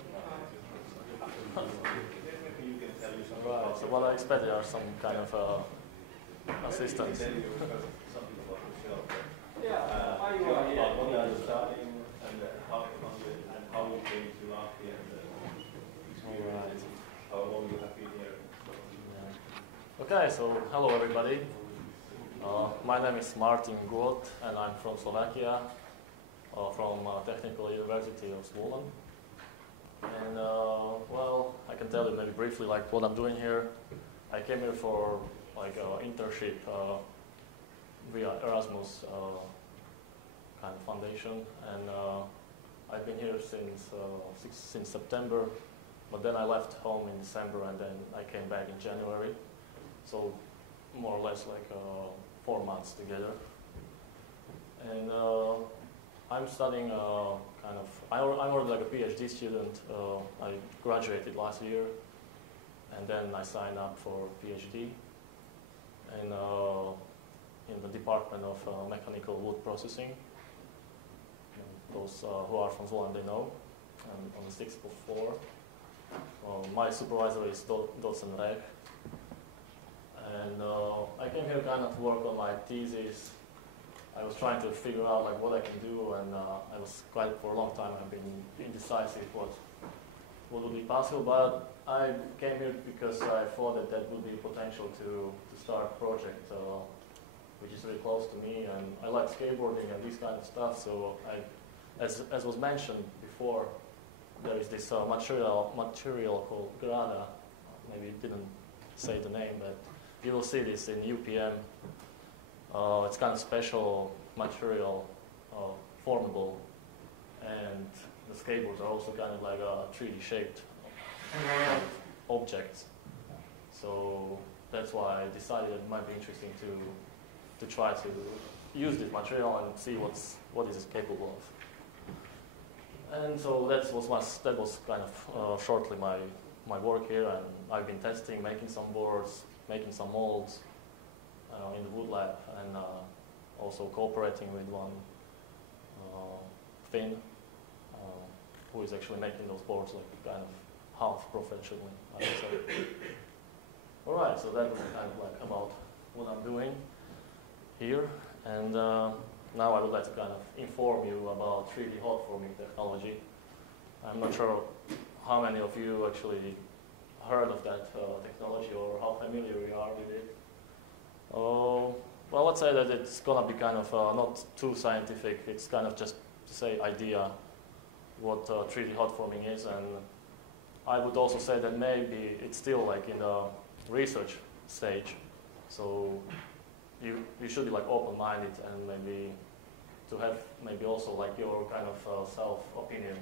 Right, so what I expected are some kind of assistance. Yeah, how you are? What are you studying and how you came to Lahti and Alright. how long you have been here? Okay, so hello everybody. My name is Martin Gut and I'm from Slovakia, from Technical University of Sweden. And well, I can tell you maybe briefly like what I'm doing here. I came here for like internship via Erasmus kind of foundation, and I've been here since September, but then I left home in December and then I came back in January. So more or less like 4 months together. And I'm studying I'm already like a PhD student. I graduated last year and then I signed up for PhD in the Department of Mechanical Wood Processing. Those who are from Zwolle, they know. I'm on the 6th floor. My supervisor is Docent Rek. And I came here kind of to work on my thesis. I was trying to figure out like what I can do, and I was for a long time I've been indecisive what would be possible, but I came here because I thought that would be potential to start a project which is really close to me, and I like skateboarding and this kind of stuff, so as was mentioned before, there is this material called Grada. Maybe it didn't say the name, but you will see this in UPM. It's kind of special material, formable, and the skateboards are also kind of like 3D shaped objects. So that's why I decided it might be interesting to try to use this material and see what is it capable of. And so that was kind of shortly my work here, and I've been testing, making some boards, making some molds in the wood lab, and also cooperating with one Finn, who is actually making those boards like kind of half professionally, I would say. Alright, so that was kind of like about what I'm doing here, and now I would like to kind of inform you about 3D hot forming technology. I'm not sure how many of you actually heard of that technology or how familiar you are with it. Well, let's say that it's going to be kind of not too scientific. It's kind of just to say idea what 3D hot forming is, and I would also say that maybe it's still like in the research stage. So you should be like open-minded and maybe to have maybe also like your kind of self-opinion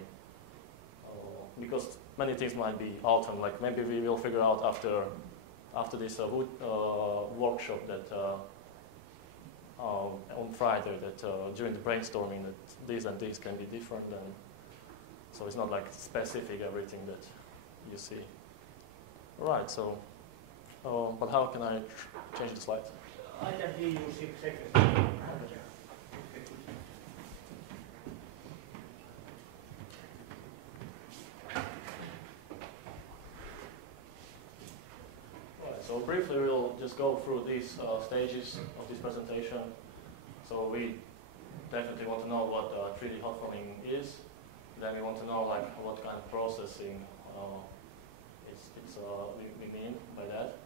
because many things might be autumn. Like maybe we will figure out after this wood workshop that on Friday that during the brainstorming that these and these can be different, and so it's not like specific everything that you see. Right. So, but how can I change the slide? I can give you 6 seconds. So briefly, we'll just go through these stages of this presentation. So we definitely want to know what 3D hot forming is. Then we want to know like what kind of processing we mean by that,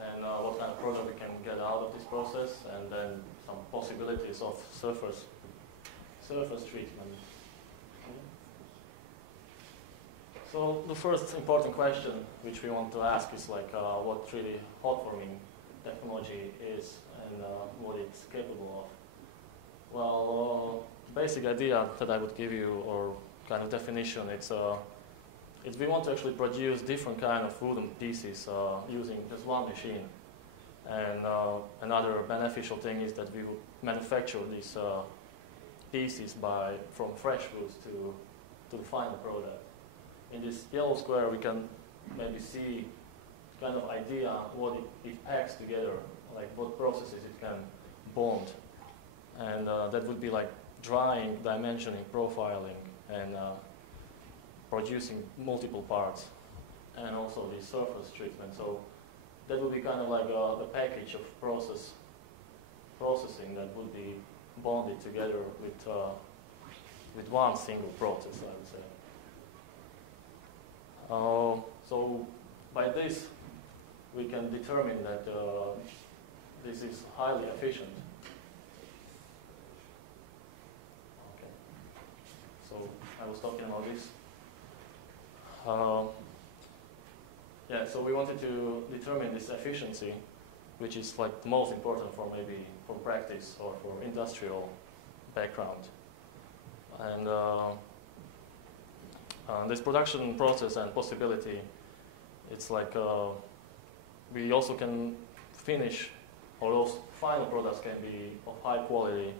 and what kind of product we can get out of this process, and then some possibilities of surface treatment. So the first important question which we want to ask is like what 3D hot forming technology is and what it's capable of. Well, the basic idea that I would give you, or kind of definition, it's we want to actually produce different kind of wooden pieces using just one machine. And another beneficial thing is that we would manufacture these pieces from fresh woods to the final product. In this yellow square, we can maybe see kind of idea what it packs together, like what processes it can bond. And that would be like drying, dimensioning, profiling, and producing multiple parts, and also the surface treatment. So that would be kind of like a package of processing that would be bonded together with one single process, I would say. So by this, we can determine that this is highly efficient. Okay. So I was talking about this. Yeah, so we wanted to determine this efficiency, which is like the most important for maybe for practice or for industrial background. And this production process and possibility, it's like we also can finish, or those final products can be of high quality.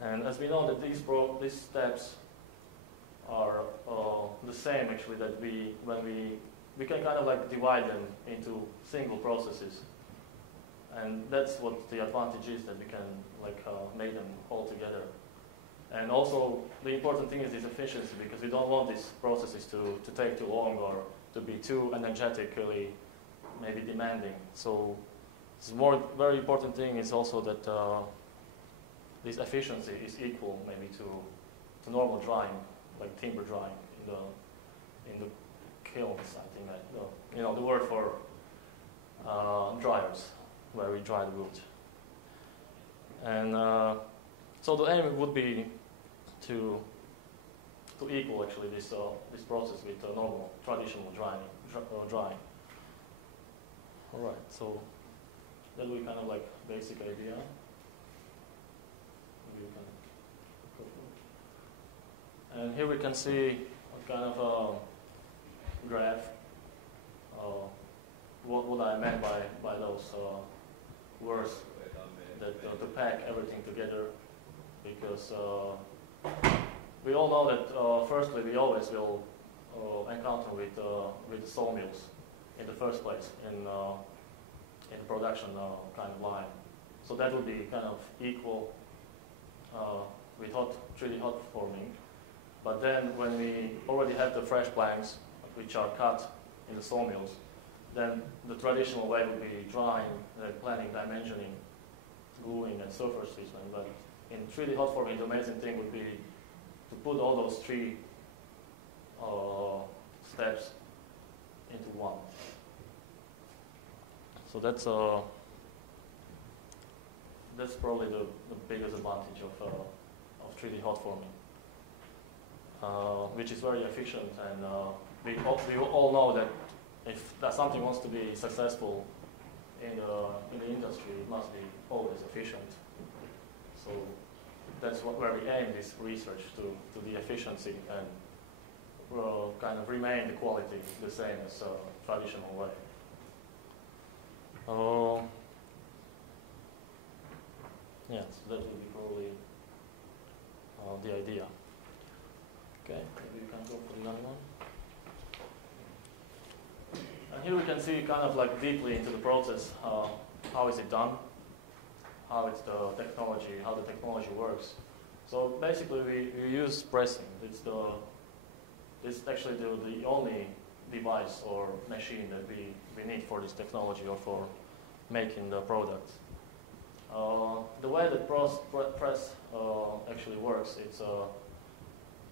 And as we know that these steps are the same actually, that we can kind of like divide them into single processes. And that's what the advantage is, that we can like make them all together. And also, the important thing is this efficiency, because we don't want these processes to take too long or to be too energetically maybe demanding. So, very important thing is also that this efficiency is equal maybe to normal drying, like timber drying in the kilns. I think that the word for dryers, where we dry the wood. And so the aim would be to equal actually this process with normal traditional drying. All right, so that will be kind of like basic idea. Maybe you can go for it. And here we can see a kind of a graph. What I meant by those words, that to pack everything together, because we all know that firstly we always will encounter with the sawmills in the first place in production kind of line. So that would be kind of equal with 3D hot forming. But then when we already have the fresh planks which are cut in the sawmills, then the traditional way would be drying, planning, dimensioning, gluing, and surface treatment. But in 3D hot forming, the amazing thing would be to put all those three steps into one. So that's probably the biggest advantage of 3D hot forming, which is very efficient, and we all know that if something wants to be successful in the industry, it must be always efficient. So that's where we aim this research to the efficiency, and kind of remain the quality the same as traditional way. Yes, that would be probably the idea. Okay, maybe we can go for the other one. And here we can see kind of like deeply into the process, how is it done, how it's the technology, how the technology works. So basically we use pressing. It's actually the only device or machine that we need for this technology or for making the product. The way that press actually works, it's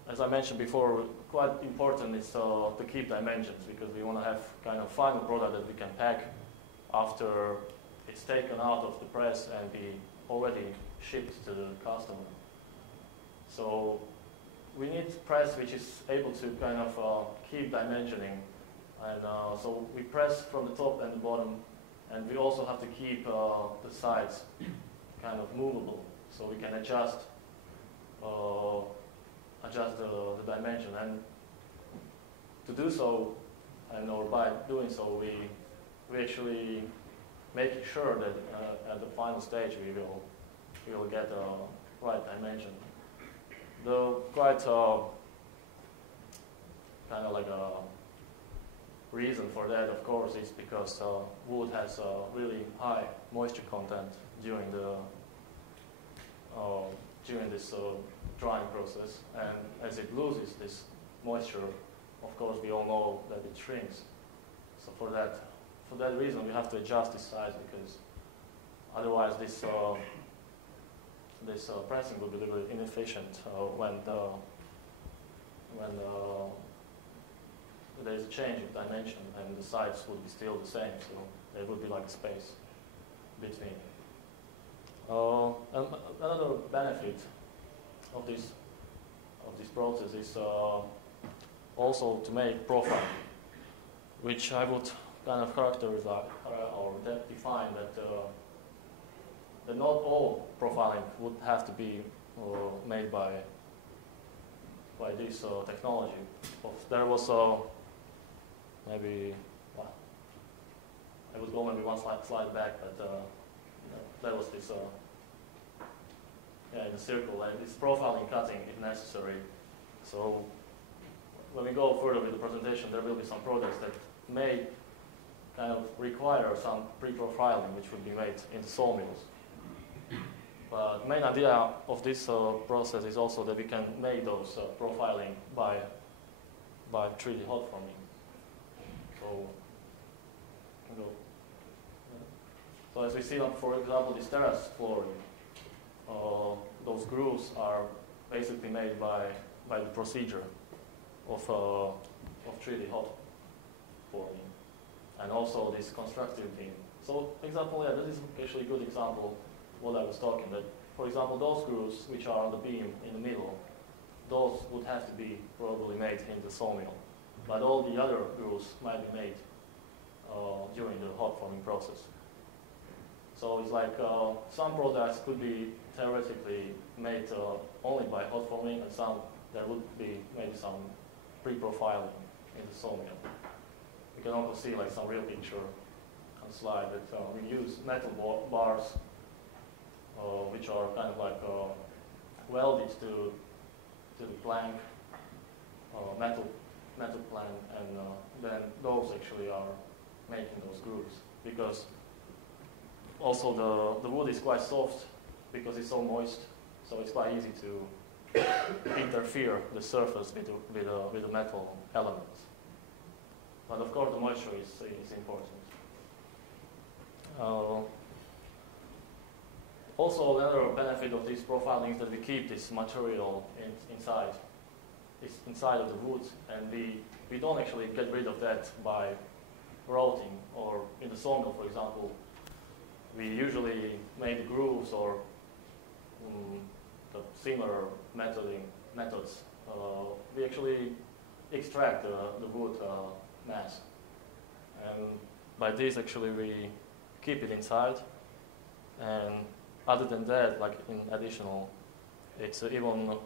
as I mentioned before, quite important is to keep dimensions, because we want to have kind of final product that we can pack after it's taken out of the press and be already shipped to the customer. So we need press which is able to kind of keep dimensioning, and so we press from the top and the bottom, and we also have to keep the sides kind of movable, so we can adjust the dimension. And to do so, or by doing so, we actually making sure that at the final stage we will get the right dimension. The quite kind of like a reason for that, of course, is because wood has a really high moisture content during this drying process, and as it loses this moisture, of course, we all know that it shrinks. So for that reason, we have to adjust the size, because otherwise this pressing will be a little bit inefficient when there is a change of dimension and the sides would be still the same, so there would be like space between. And another benefit of this process is also to make profile, which I would kind of characterize or define that not all profiling would have to be made by this technology. There was maybe, well, I would go maybe one slide back, but there was this in the circle, and it's profiling cutting if necessary. So when we go further with the presentation, there will be some products that may kind of require some pre-profiling, which would be made in the sawmills. But main idea of this process is also that we can make those profiling by 3D hot forming. So, so as we see, for example, this terrace flooring, those grooves are basically made by the procedure of 3D hot forming, and also this constructive beam. So, example, yeah, this is actually a good example what I was talking about. For example, those grooves which are on the beam in the middle, those would have to be probably made in the sawmill, but all the other grooves might be made during the hot forming process. So it's like some products could be theoretically made only by hot forming, and some there would be maybe some pre-profiling in the sawmill. You can also see like some real picture on the slide that we use metal bars which are kind of like welded to the plank, metal plank, and then those actually are making those grooves, because also the wood is quite soft because it's so moist, so it's quite easy to interfere the surface with the metal elements. But of course the moisture is important. Also, another benefit of this profiling is that we keep this material inside of the wood, and we don't actually get rid of that by routing, or in the sawmill, for example, we usually make the grooves or the similar methods. We actually extract the wood mass, and by this actually we keep it inside. And other than that, like in additional, it's even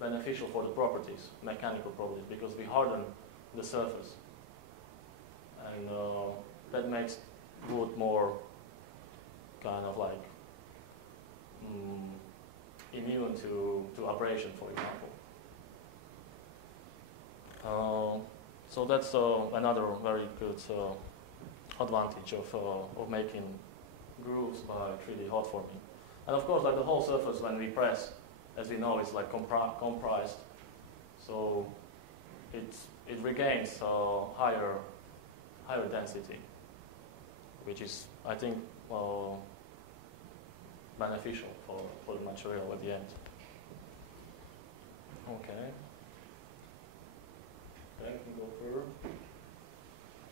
beneficial for the properties, mechanical properties, because we harden the surface. And that makes wood more kind of like immune to abrasion, for example. So that's another very good advantage of making grooves by 3D hot forming. And of course, like the whole surface when we press, as we know, is like comprised, so it regains higher density, which is, I think, beneficial for the material at the end. Okay. Okay, we can go further.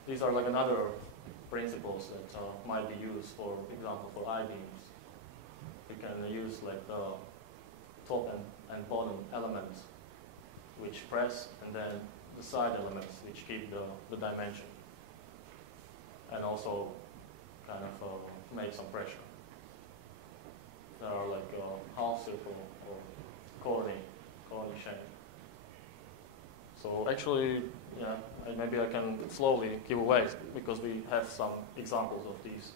These are like another principles that might be used, for example, for I-beams. We can use like the top and bottom elements which press, and then the side elements which keep the dimension, and also kind of make some pressure. There are like half circle or corny shape. So actually, yeah, maybe I can slowly give away, because we have some examples of these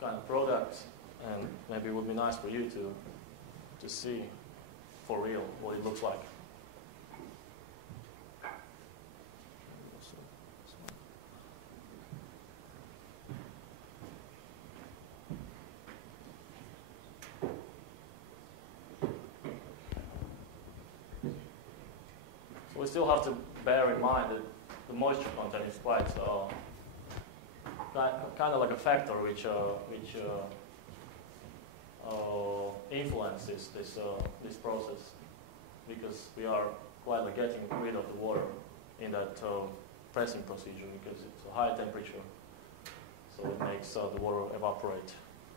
kind of products, and maybe it would be nice for you to see for real what it looks like. We still have to bear in mind that the moisture content is quite kind of like a factor which influences this process, because we are quite like getting rid of the water in that pressing procedure, because it's a high temperature, so it makes the water evaporate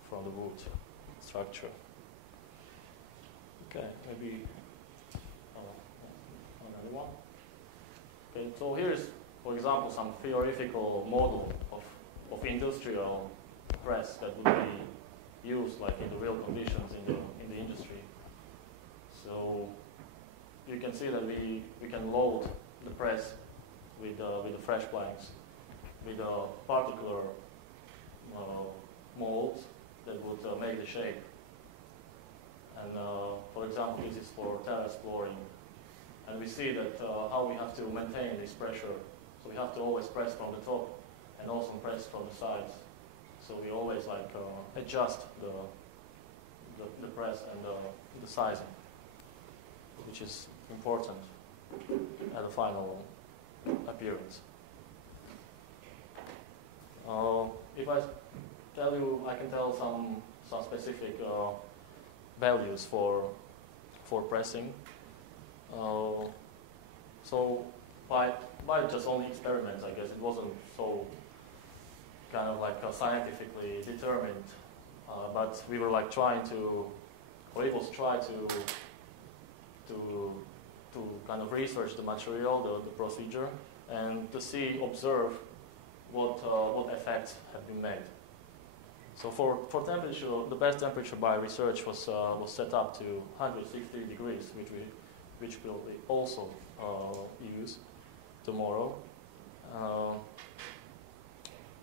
from the wood structure. Okay, maybe. Another one. Okay, so here's, for example, some theoretical model of industrial press that would be used like in the real conditions in the industry. So you can see that we can load the press with the fresh planks, with a particular mold that would make the shape. And for example, this is for terrace flooring. And we see that how we have to maintain this pressure. So we have to always press from the top and also press from the sides. So we always like adjust the press and the sizing, which is important at the final appearance. If I tell you, I can tell some specific values for pressing. So by just only experiments, I guess it wasn't so kind of like scientifically determined, but we were like trying to, or it was try to kind of research the material, the procedure, and to observe what effects have been made. So for temperature, the best temperature by research was set up to 160 degrees, which we'll also use tomorrow.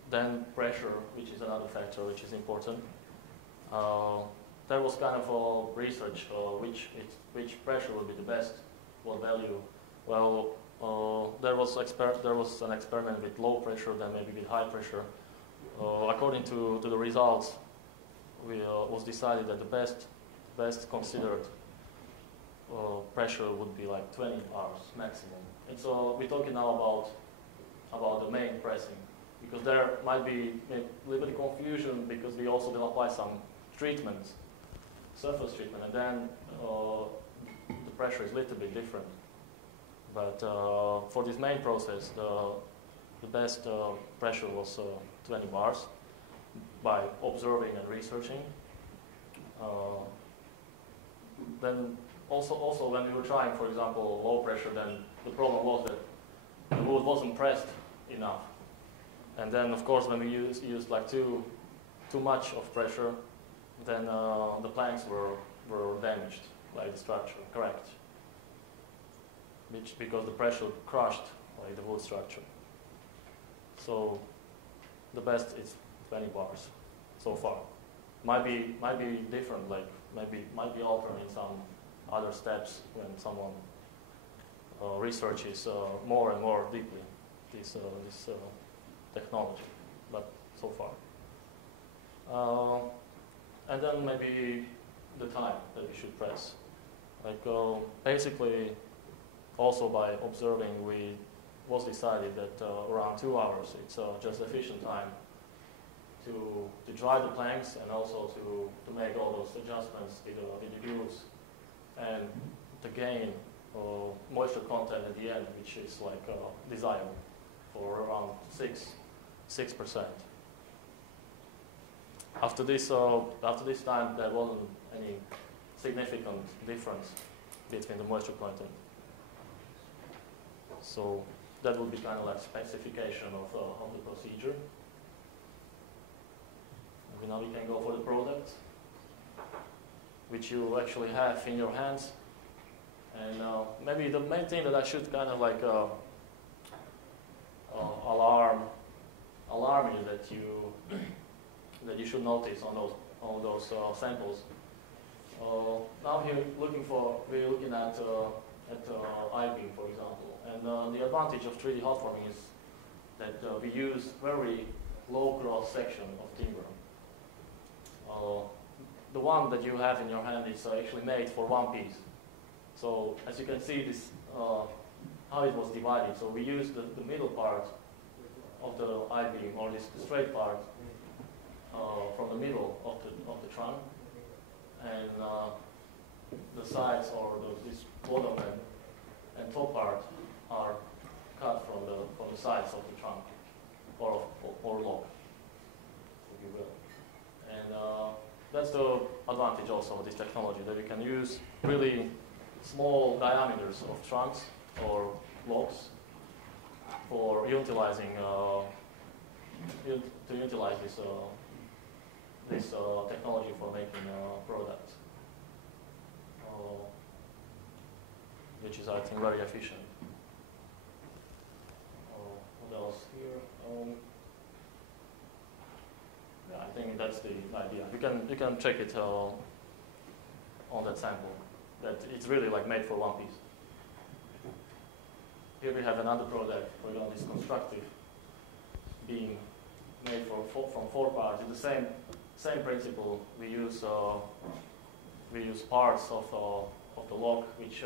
Then pressure, which is another factor which is important. There was kind of a research which pressure would be the best, what value. Well, there was an experiment with low pressure, then maybe with high pressure. According to the results, was decided that the best considered pressure would be like 20 bars maximum. And so we're talking now about the main pressing, because there might be a little bit of confusion, because we also will apply some treatment, surface treatment, and then the pressure is a little bit different. But for this main process, the best pressure was 20 bars by observing and researching. Then also when we were trying, for example, low pressure, then the problem was that the wood wasn't pressed enough. And then, of course, when we used like too much of pressure, then the planks were damaged. like the structure, correct. Because the pressure crushed like the wood structure. So the best is 20 bars so far. Might be different, like might be altered in some other steps when someone researches more and more deeply this technology, but so far. And then maybe the time that we should press. Like basically, also by observing, it was decided that around 2 hours it's just sufficient time to dry the planks and also to make all those adjustments with the grooves and to gain moisture content at the end, which is like desirable for around 6%. After this time, there wasn't any significant difference between the moisture content. So that would be kind of like specification of the procedure. And now we can go for the product, which you actually have in your hands. And maybe the main thing that I should kind of like alarm you that you should notice on those samples. Now we're looking at I-beam, for example, and the advantage of 3D hot forming is that we use very low cross section of timber. The one that you have in your hand is actually made for one piece. So as you can see, this how it was divided. So we use the middle part of the I-beam, or this straight part, from the middle of the trunk, and the sides, or this bottom and top part, are cut from the sides of the trunk, or log, if you will. And that's the advantage also of this technology, that we can use really small diameters of trunks or logs for utilizing to utilize this technology for making products, which is, I think, very efficient. What else here? Yeah, I think that's the idea. You can check it on that sample, that it's really like made for one piece. Here we have another product, for example, this constructive, being made from 4 parts. It's the same principle. We use parts of the log, which,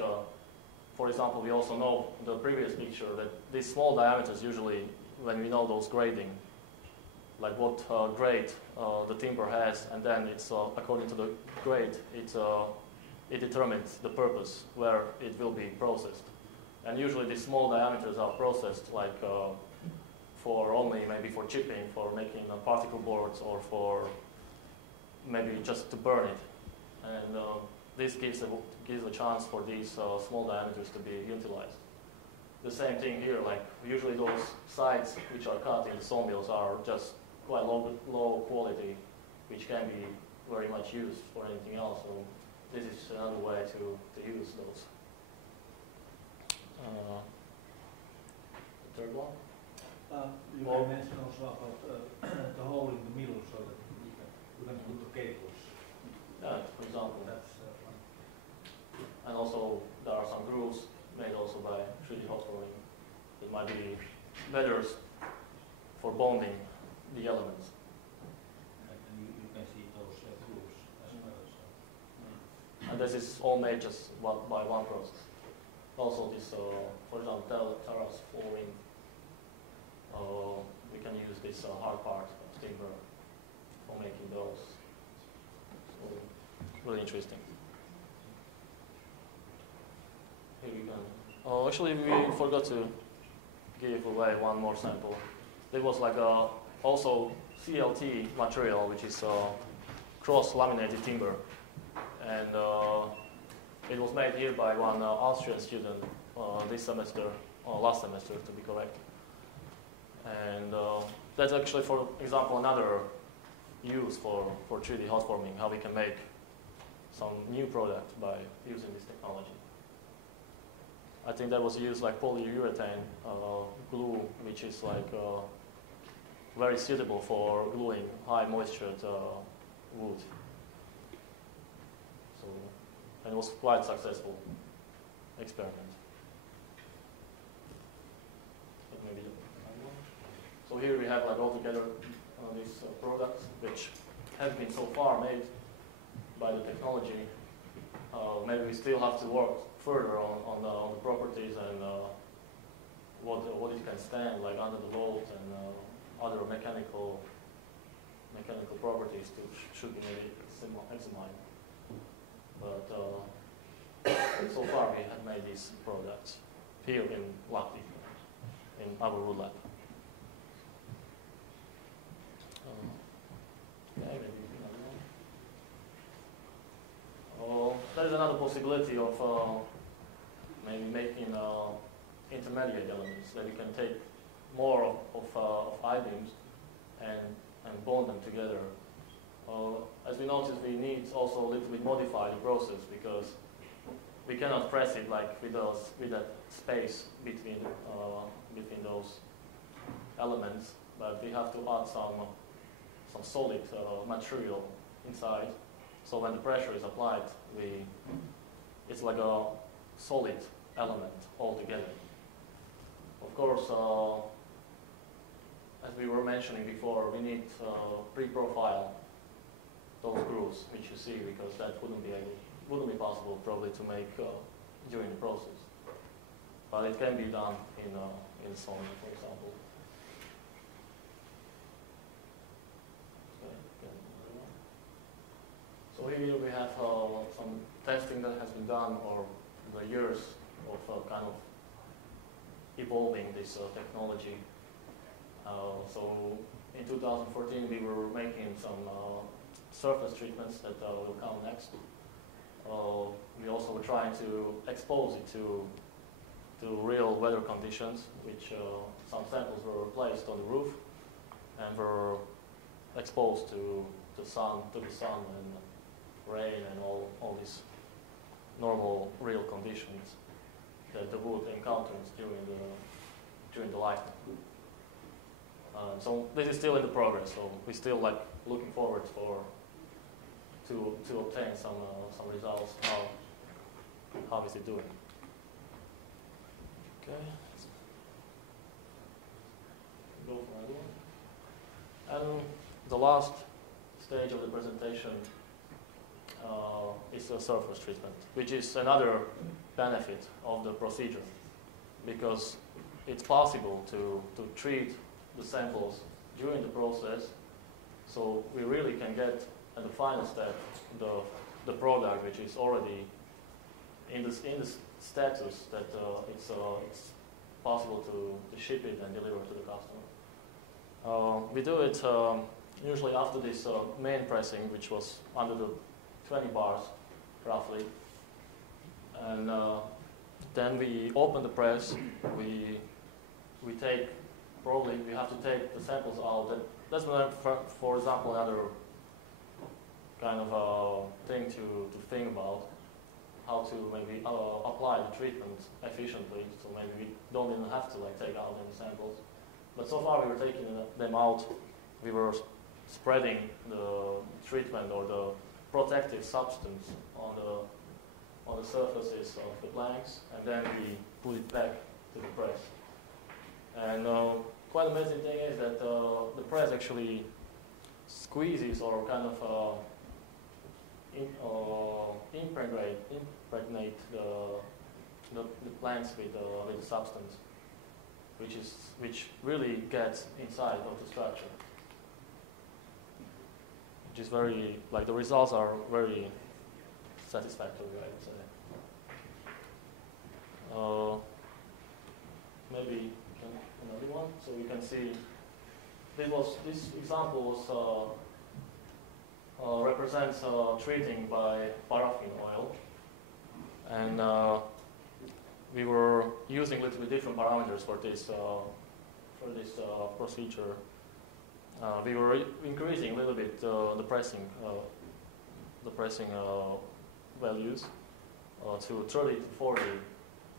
for example, we also know in the previous picture that these small diameters usually, when we know those grading, like what grade the timber has, and then it's according to the grade, it determines the purpose where it will be processed. And usually these small diameters are processed like maybe for chipping, for making particle boards, or for maybe just to burn it. And this gives a chance for these small diameters to be utilized. The same thing here, like usually those sides which are cut in the sawmills are just quite low quality, which can be very much used for anything else. So this is another way to use those. The third one? You can mention also about the hole in the middle, so that you can put the cables. Yeah, for example. That's one. And also there are some grooves made also by 3D hot forming that might be better for bonding the elements. And you can see those grooves as well. So. And this is all made just by one process. Also this, for example, terrace flooring, we can use this hard part of timber for making those. So, really interesting. Here we go. Actually, we forgot to give away one more sample. There was like also CLT material, which is cross-laminated timber, and it was made here by one Austrian student this semester, or last semester to be correct. And that's actually, for example, another use for 3D hot forming, how we can make some new product by using this technology. I think that was used like polyurethane glue, which is like very suitable for gluing high moistured wood. So, and it was quite successful experiment. Maybe so here we have like altogether these products which have been so far made by the technology. Maybe we still have to work further on the properties and what it can stand like under the load and other mechanical properties should be maybe examined. But so far we have made these products here in Lahti, in our wood lab. Okay, maybe another one. There is another possibility of maybe making intermediate elements that we can take more of I-beams and bond them together. As we noticed, we need also a little bit modify the process because we cannot press it like with that space between those elements, but we have to add some solid material inside. So when the pressure is applied, it's like a solid element altogether. Of course, as we were mentioning before, we need pre-profile those grooves, which you see, because that wouldn't be possible probably to make during the process. But it can be done in Sony, for example. So here we have some testing that has been done over the years of kind of evolving this technology. So in 2014 we were making some surface treatments that will come next. We also were trying to expose it to real weather conditions, which some samples were placed on the roof and were exposed to the sun and rain and all these normal real conditions that the wood encounters during the lifetime. So this is still in the progress. So we're still like looking forward to obtain some results. How is it doing? Okay. Go for another one. And the last stage of the presentation is a surface treatment, which is another benefit of the procedure, because it's possible to treat the samples during the process, so we really can get at the final step the product which is already in the status that it's possible to ship it and deliver to the customer. We do it usually after this main pressing, which was under the 20 bars roughly, and then we open the press. We have to take the samples out. That's for example, another kind of thing to think about, how to maybe apply the treatment efficiently. So maybe we don't even have to like take out any samples. But so far we were taking them out. We were spreading the treatment or the protective substance on the surfaces of the blanks, and then we put it back to the press. And quite amazing thing is that the press actually squeezes or kind of impregnate the plants with the substance, which really gets inside of the structure. Which is very, like, the results are very satisfactory, I would say. Maybe another one, so you can see this example represents treating by paraffin oil, and we were using a little bit different parameters for this procedure. We were increasing a little bit the pressing values to 30 to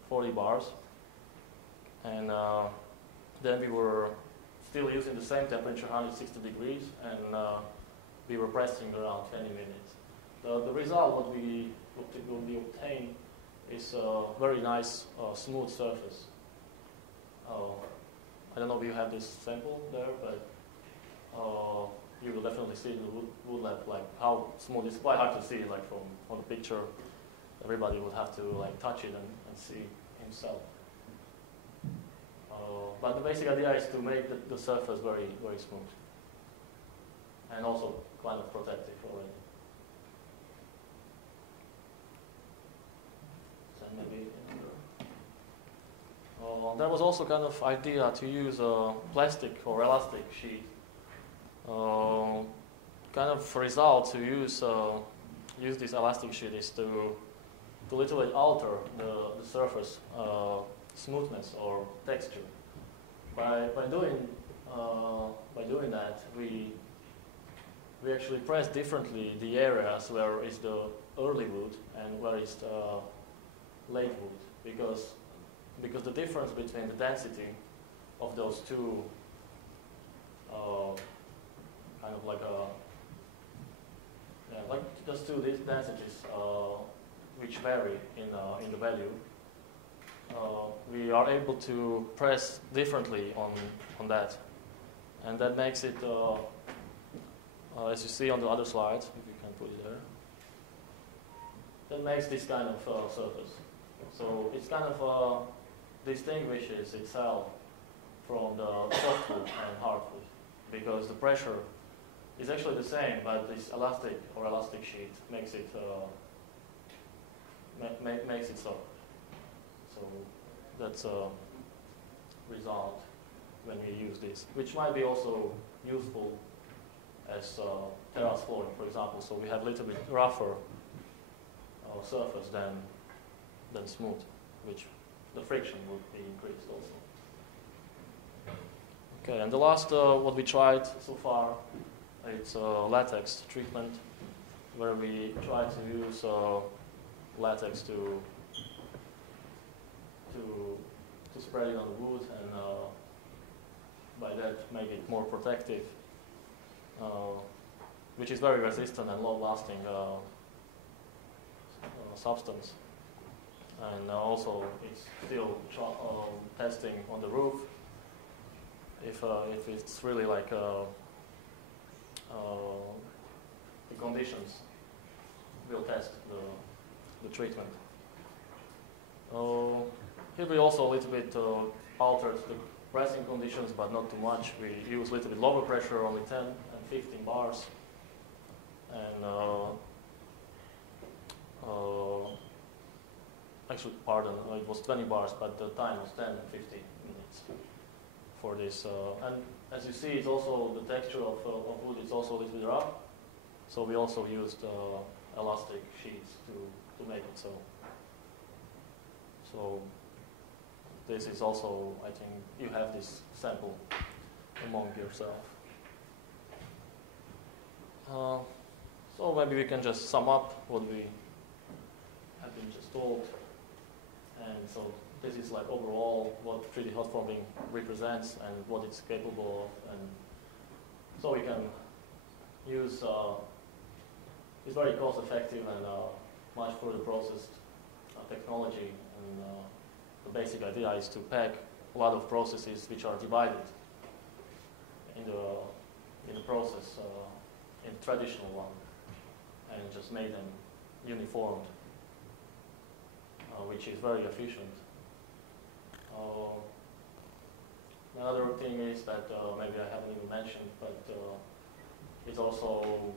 40 bars. And then we were still using the same temperature, 160 degrees, and we were pressing around 20 minutes. The result, what we obtain, is a very nice smooth surface. I don't know if you have this sample there, but you will definitely see in the wood lab like how smooth. It's quite hard to see like from on the picture. Everybody would have to like touch it and see himself. But the basic idea is to make the surface very, very smooth and also kind of protective already. So maybe there was also kind of idea to use a plastic or elastic sheet. Kind of result to use this elastic sheet is to literally alter the surface smoothness or texture. By doing that, we actually press differently the areas where is the early wood and where is the late wood, because the difference between the density of those two kind of like those two densities which vary in the value. We are able to press differently on that, and that makes it, as you see on the other slide, if you can put it there, that makes this kind of surface. So it's kind of distinguishes itself from the softwood and hardwood, because the pressure is actually the same, but this elastic sheet makes it makes it soft. So that's a result when we use this, which might be also useful as terrace flooring, for example. So we have a little bit rougher surface than smooth, which the friction would be increased also. Okay, and the last what we tried so far, it's latex treatment, where we try to use latex to spread it on the wood and by that make it more protective, which is very resistant and long-lasting substance. And also it's still testing on the roof if it's really like the conditions will test the treatment. Here we also a little bit altered the pressing conditions, but not too much. We use a little bit lower pressure, only 10 and 15 bars. And actually, pardon, it was 20 bars, but the time was 10 and 15 minutes for this. And as you see, it's also the texture of wood is also a little bit rough. So we also used elastic sheets to make it so. So this is also, I think, you have this sample among yourself. So maybe we can just sum up what we have been just told. And so this is like overall what 3D hot forming represents and what it's capable of. And so we can use, it's very cost effective and much further processed technology. And the basic idea is to pack a lot of processes which are divided in the process, in traditional one, and just make them uniformed, which is very efficient. Another thing is that maybe I haven't even mentioned, but it's also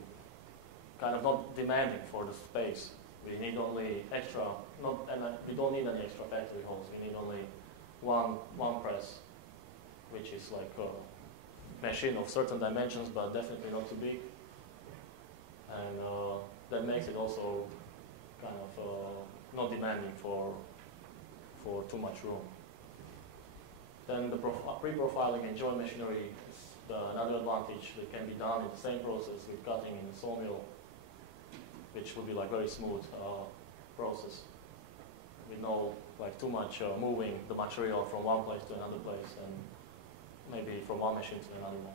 kind of not demanding for the space. We need only extra, we don't need any extra factory holes. We need only one press, which is like a machine of certain dimensions, but definitely not too big. And that makes it also kind of not demanding for too much room. Then the pre-profiling and joint machinery is another advantage that can be done in the same process with cutting in the sawmill. which will be like very smooth process. We know like too much moving the material from one place to another place and maybe from one machine to another one.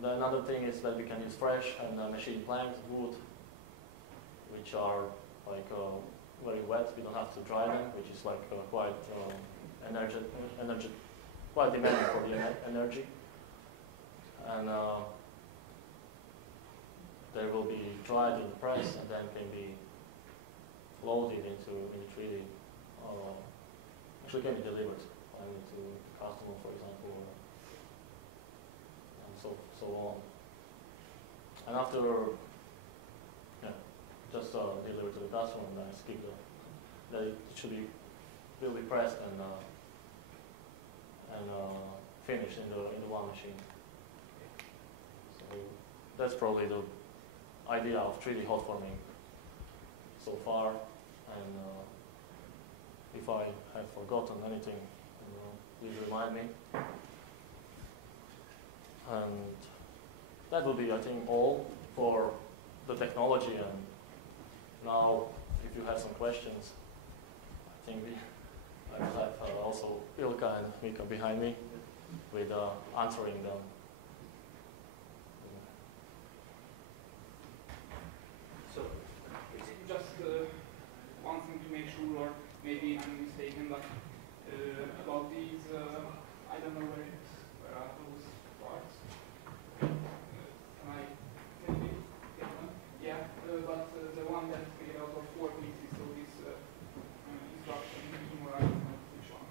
Then another thing is that we can use fresh and machine planked wood, which are like very wet. We don't have to dry them, which is like quite quite demanding for the energy. And they will be dried in the press and then can be loaded into 3D. Actually, can be delivered finally to customer, for example, and so on. And after, just deliver to the customer and then skip it will be pressed and finished in the one machine. So that's probably the idea of 3D hot forming so far. And if I have forgotten anything, please remind me. And that will be, I think, all for the technology. And now, if you have some questions, I think I will have also Ilka and Mika behind me with answering them. So, is it just one thing to make sure, or maybe I'm mistaken, but about these, I don't know where are those parts. Can I maybe get them? Yeah, but the one that made out of 4 pieces, so this instruction, or I don't know which one.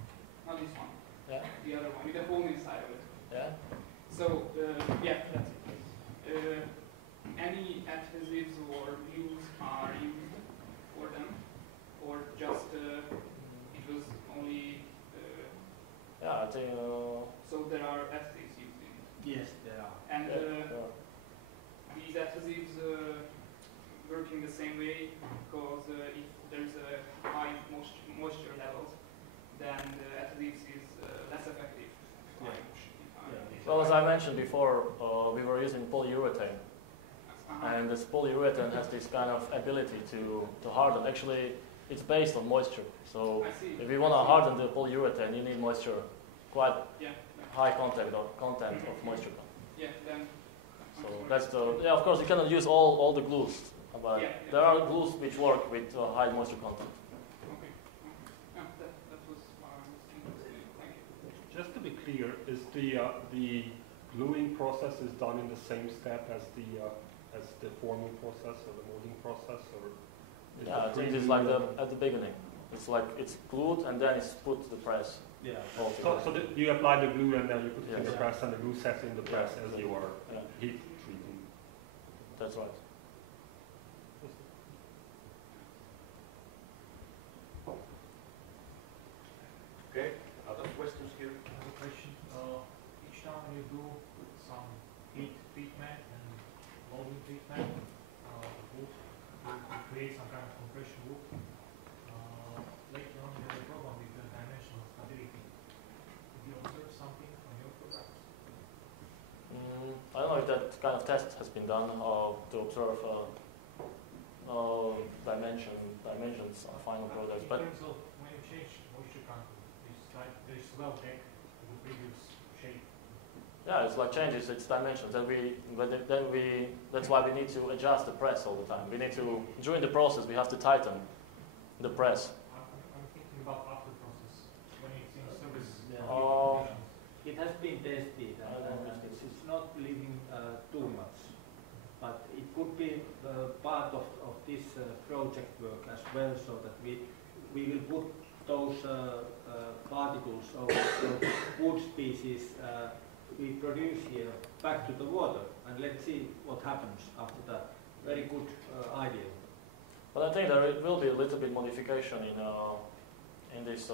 Not this one. Yeah. The other one, with the hole inside of it. Yeah. So, yeah, that's it. Any adhesives or glues are used for them, or just it was only? Yeah, I think. So there are adhesives used in it. Yes, there are. And yeah. these adhesives working the same way, because if there's a high moisture levels, then the adhesives is less effective. Well, as I mentioned before, we were using polyurethane. And this polyurethane has this kind of ability to harden. Actually, it's based on moisture. So if you want to harden the polyurethane, you need moisture, quite high content of moisture. Yeah, then. So that's the, of course you cannot use all the glues, but there are glues which work with high moisture content. Okay. Yeah, that was what I was thinking. Thank you. Just to be clear, is the gluing process is done in the same step as the forming process or the molding process, or Yeah, I think it's like at the beginning. It's like it's glued and then it's put to the press. Yeah. So you apply the glue and then you put it in the press, and the glue sets in the press as you are heat treating. That's right. Okay, other questions here? I have a question. Each time you do some heat treatment and molding treatment, wood, you create some kind of compression wood. Later on you have a problem with the dimensional stability. Did you observe something on your product? I don't know if that kind of test has been done to observe dimensions of final products. In terms of when you change moisture content, it's like there's well back to the previous shape. Yeah, it's like changes its dimensions. That's why we need to adjust the press all the time. We need to, during the process, we have to tighten the press. I'm thinking about after process, when it's in service. It has been tested and it's not leaving too much. But it could be part of this project work as well, so that we will put those particles of the wood species we produce here back to the water, and let's see what happens after that. Very good idea. But I think there will be a little bit modification in this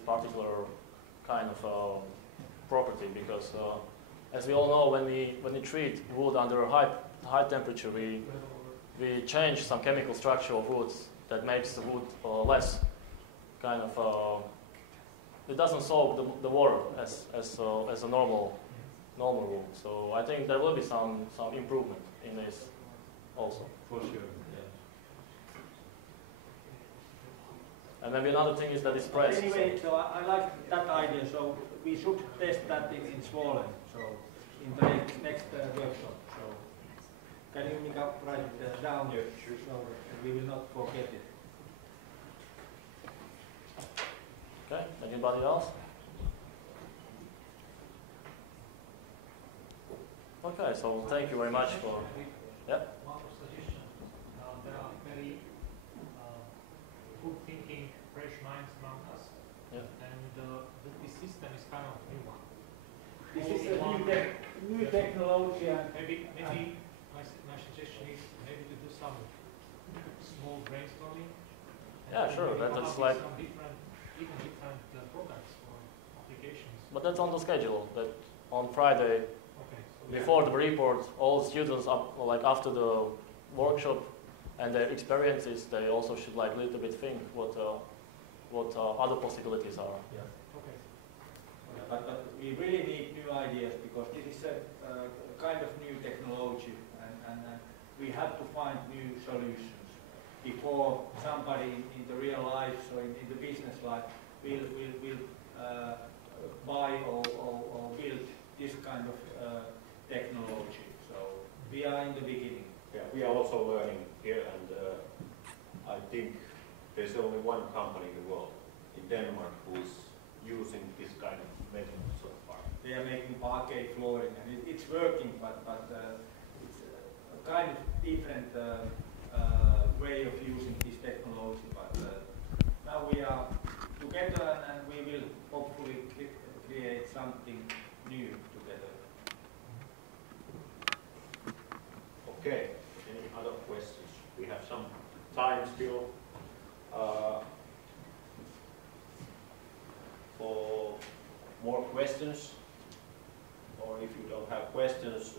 particular kind of property, because as we all know, when we treat wood under high temperature, we change some chemical structure of woods that makes the wood less kind of it doesn't soak the water as a normal wood. So I think there will be some improvement in this also. For sure, yeah. And maybe another thing is that it's pressed. Anyway, so I like that idea, so we should test that in Sweden, so in the next workshop. So can you make up, write it down, Yeah, sure. so that we will not forget it. Okay, anybody else? Okay, so thank you very much for... Yeah? One more suggestion. There are very good thinking, fresh minds among us. Yeah. And this system is kind of new one. This is a new technology, and Maybe my suggestion is maybe to do some small brainstorming. Yeah, and sure, maybe come that's up with like- some different products or applications. But that's on the schedule, that on Friday, Okay. So before the report, all students, like after the workshop and their experiences, they also should like a little bit think what other possibilities are. Okay. but we really need new ideas, because this is a kind of new technology, and we have to find new solutions before somebody in the real life, so in the business life, will buy or build this kind of technology. So we are in the beginning. Yeah, we are also learning here, and I think there's only one company in the world, in Denmark, who is using this kind of method so far. They are making parquet flooring, and it's working, but it's a kind of different way of using this technology. But now we are together, and we will hopefully create something new together. Okay, any other questions? We have some time still for more questions, or if you don't have questions,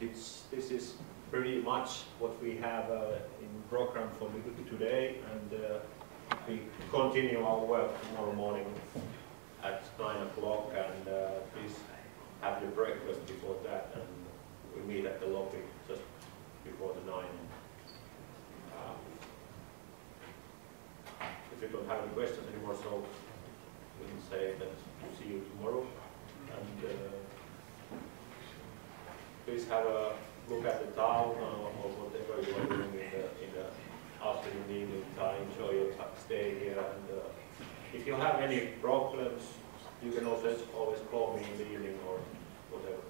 this is pretty much what we have in program for today, and we continue our work tomorrow morning at 9 o'clock, and please have your breakfast before that, and we meet at the lobby just before the 9. If you don't have any questions anymore, so we can say that we'll see you tomorrow, and please have a look at the town or whatever you are doing in the afternoon, evening time. Enjoy your stay here, and if you have any problems, you can also always call me in the evening or whatever,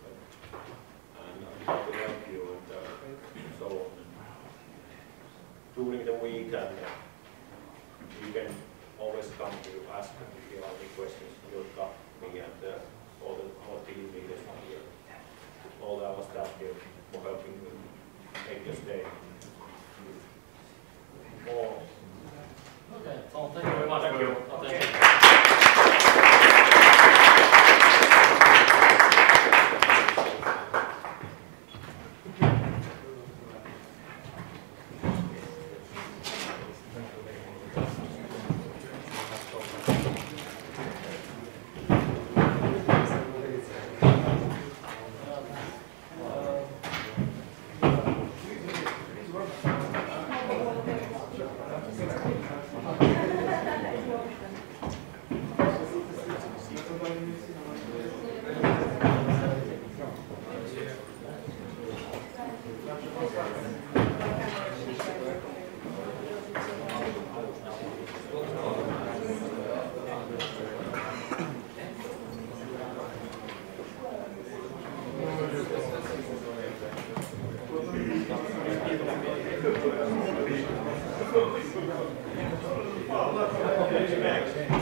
and I'm happy to help you, and so on. During the week, and you can always come to ask if you have any questions. You'll come me and all team leaders here, all our staff here for helping you make your stay. Okay, so thank you very much. Thank you. Next.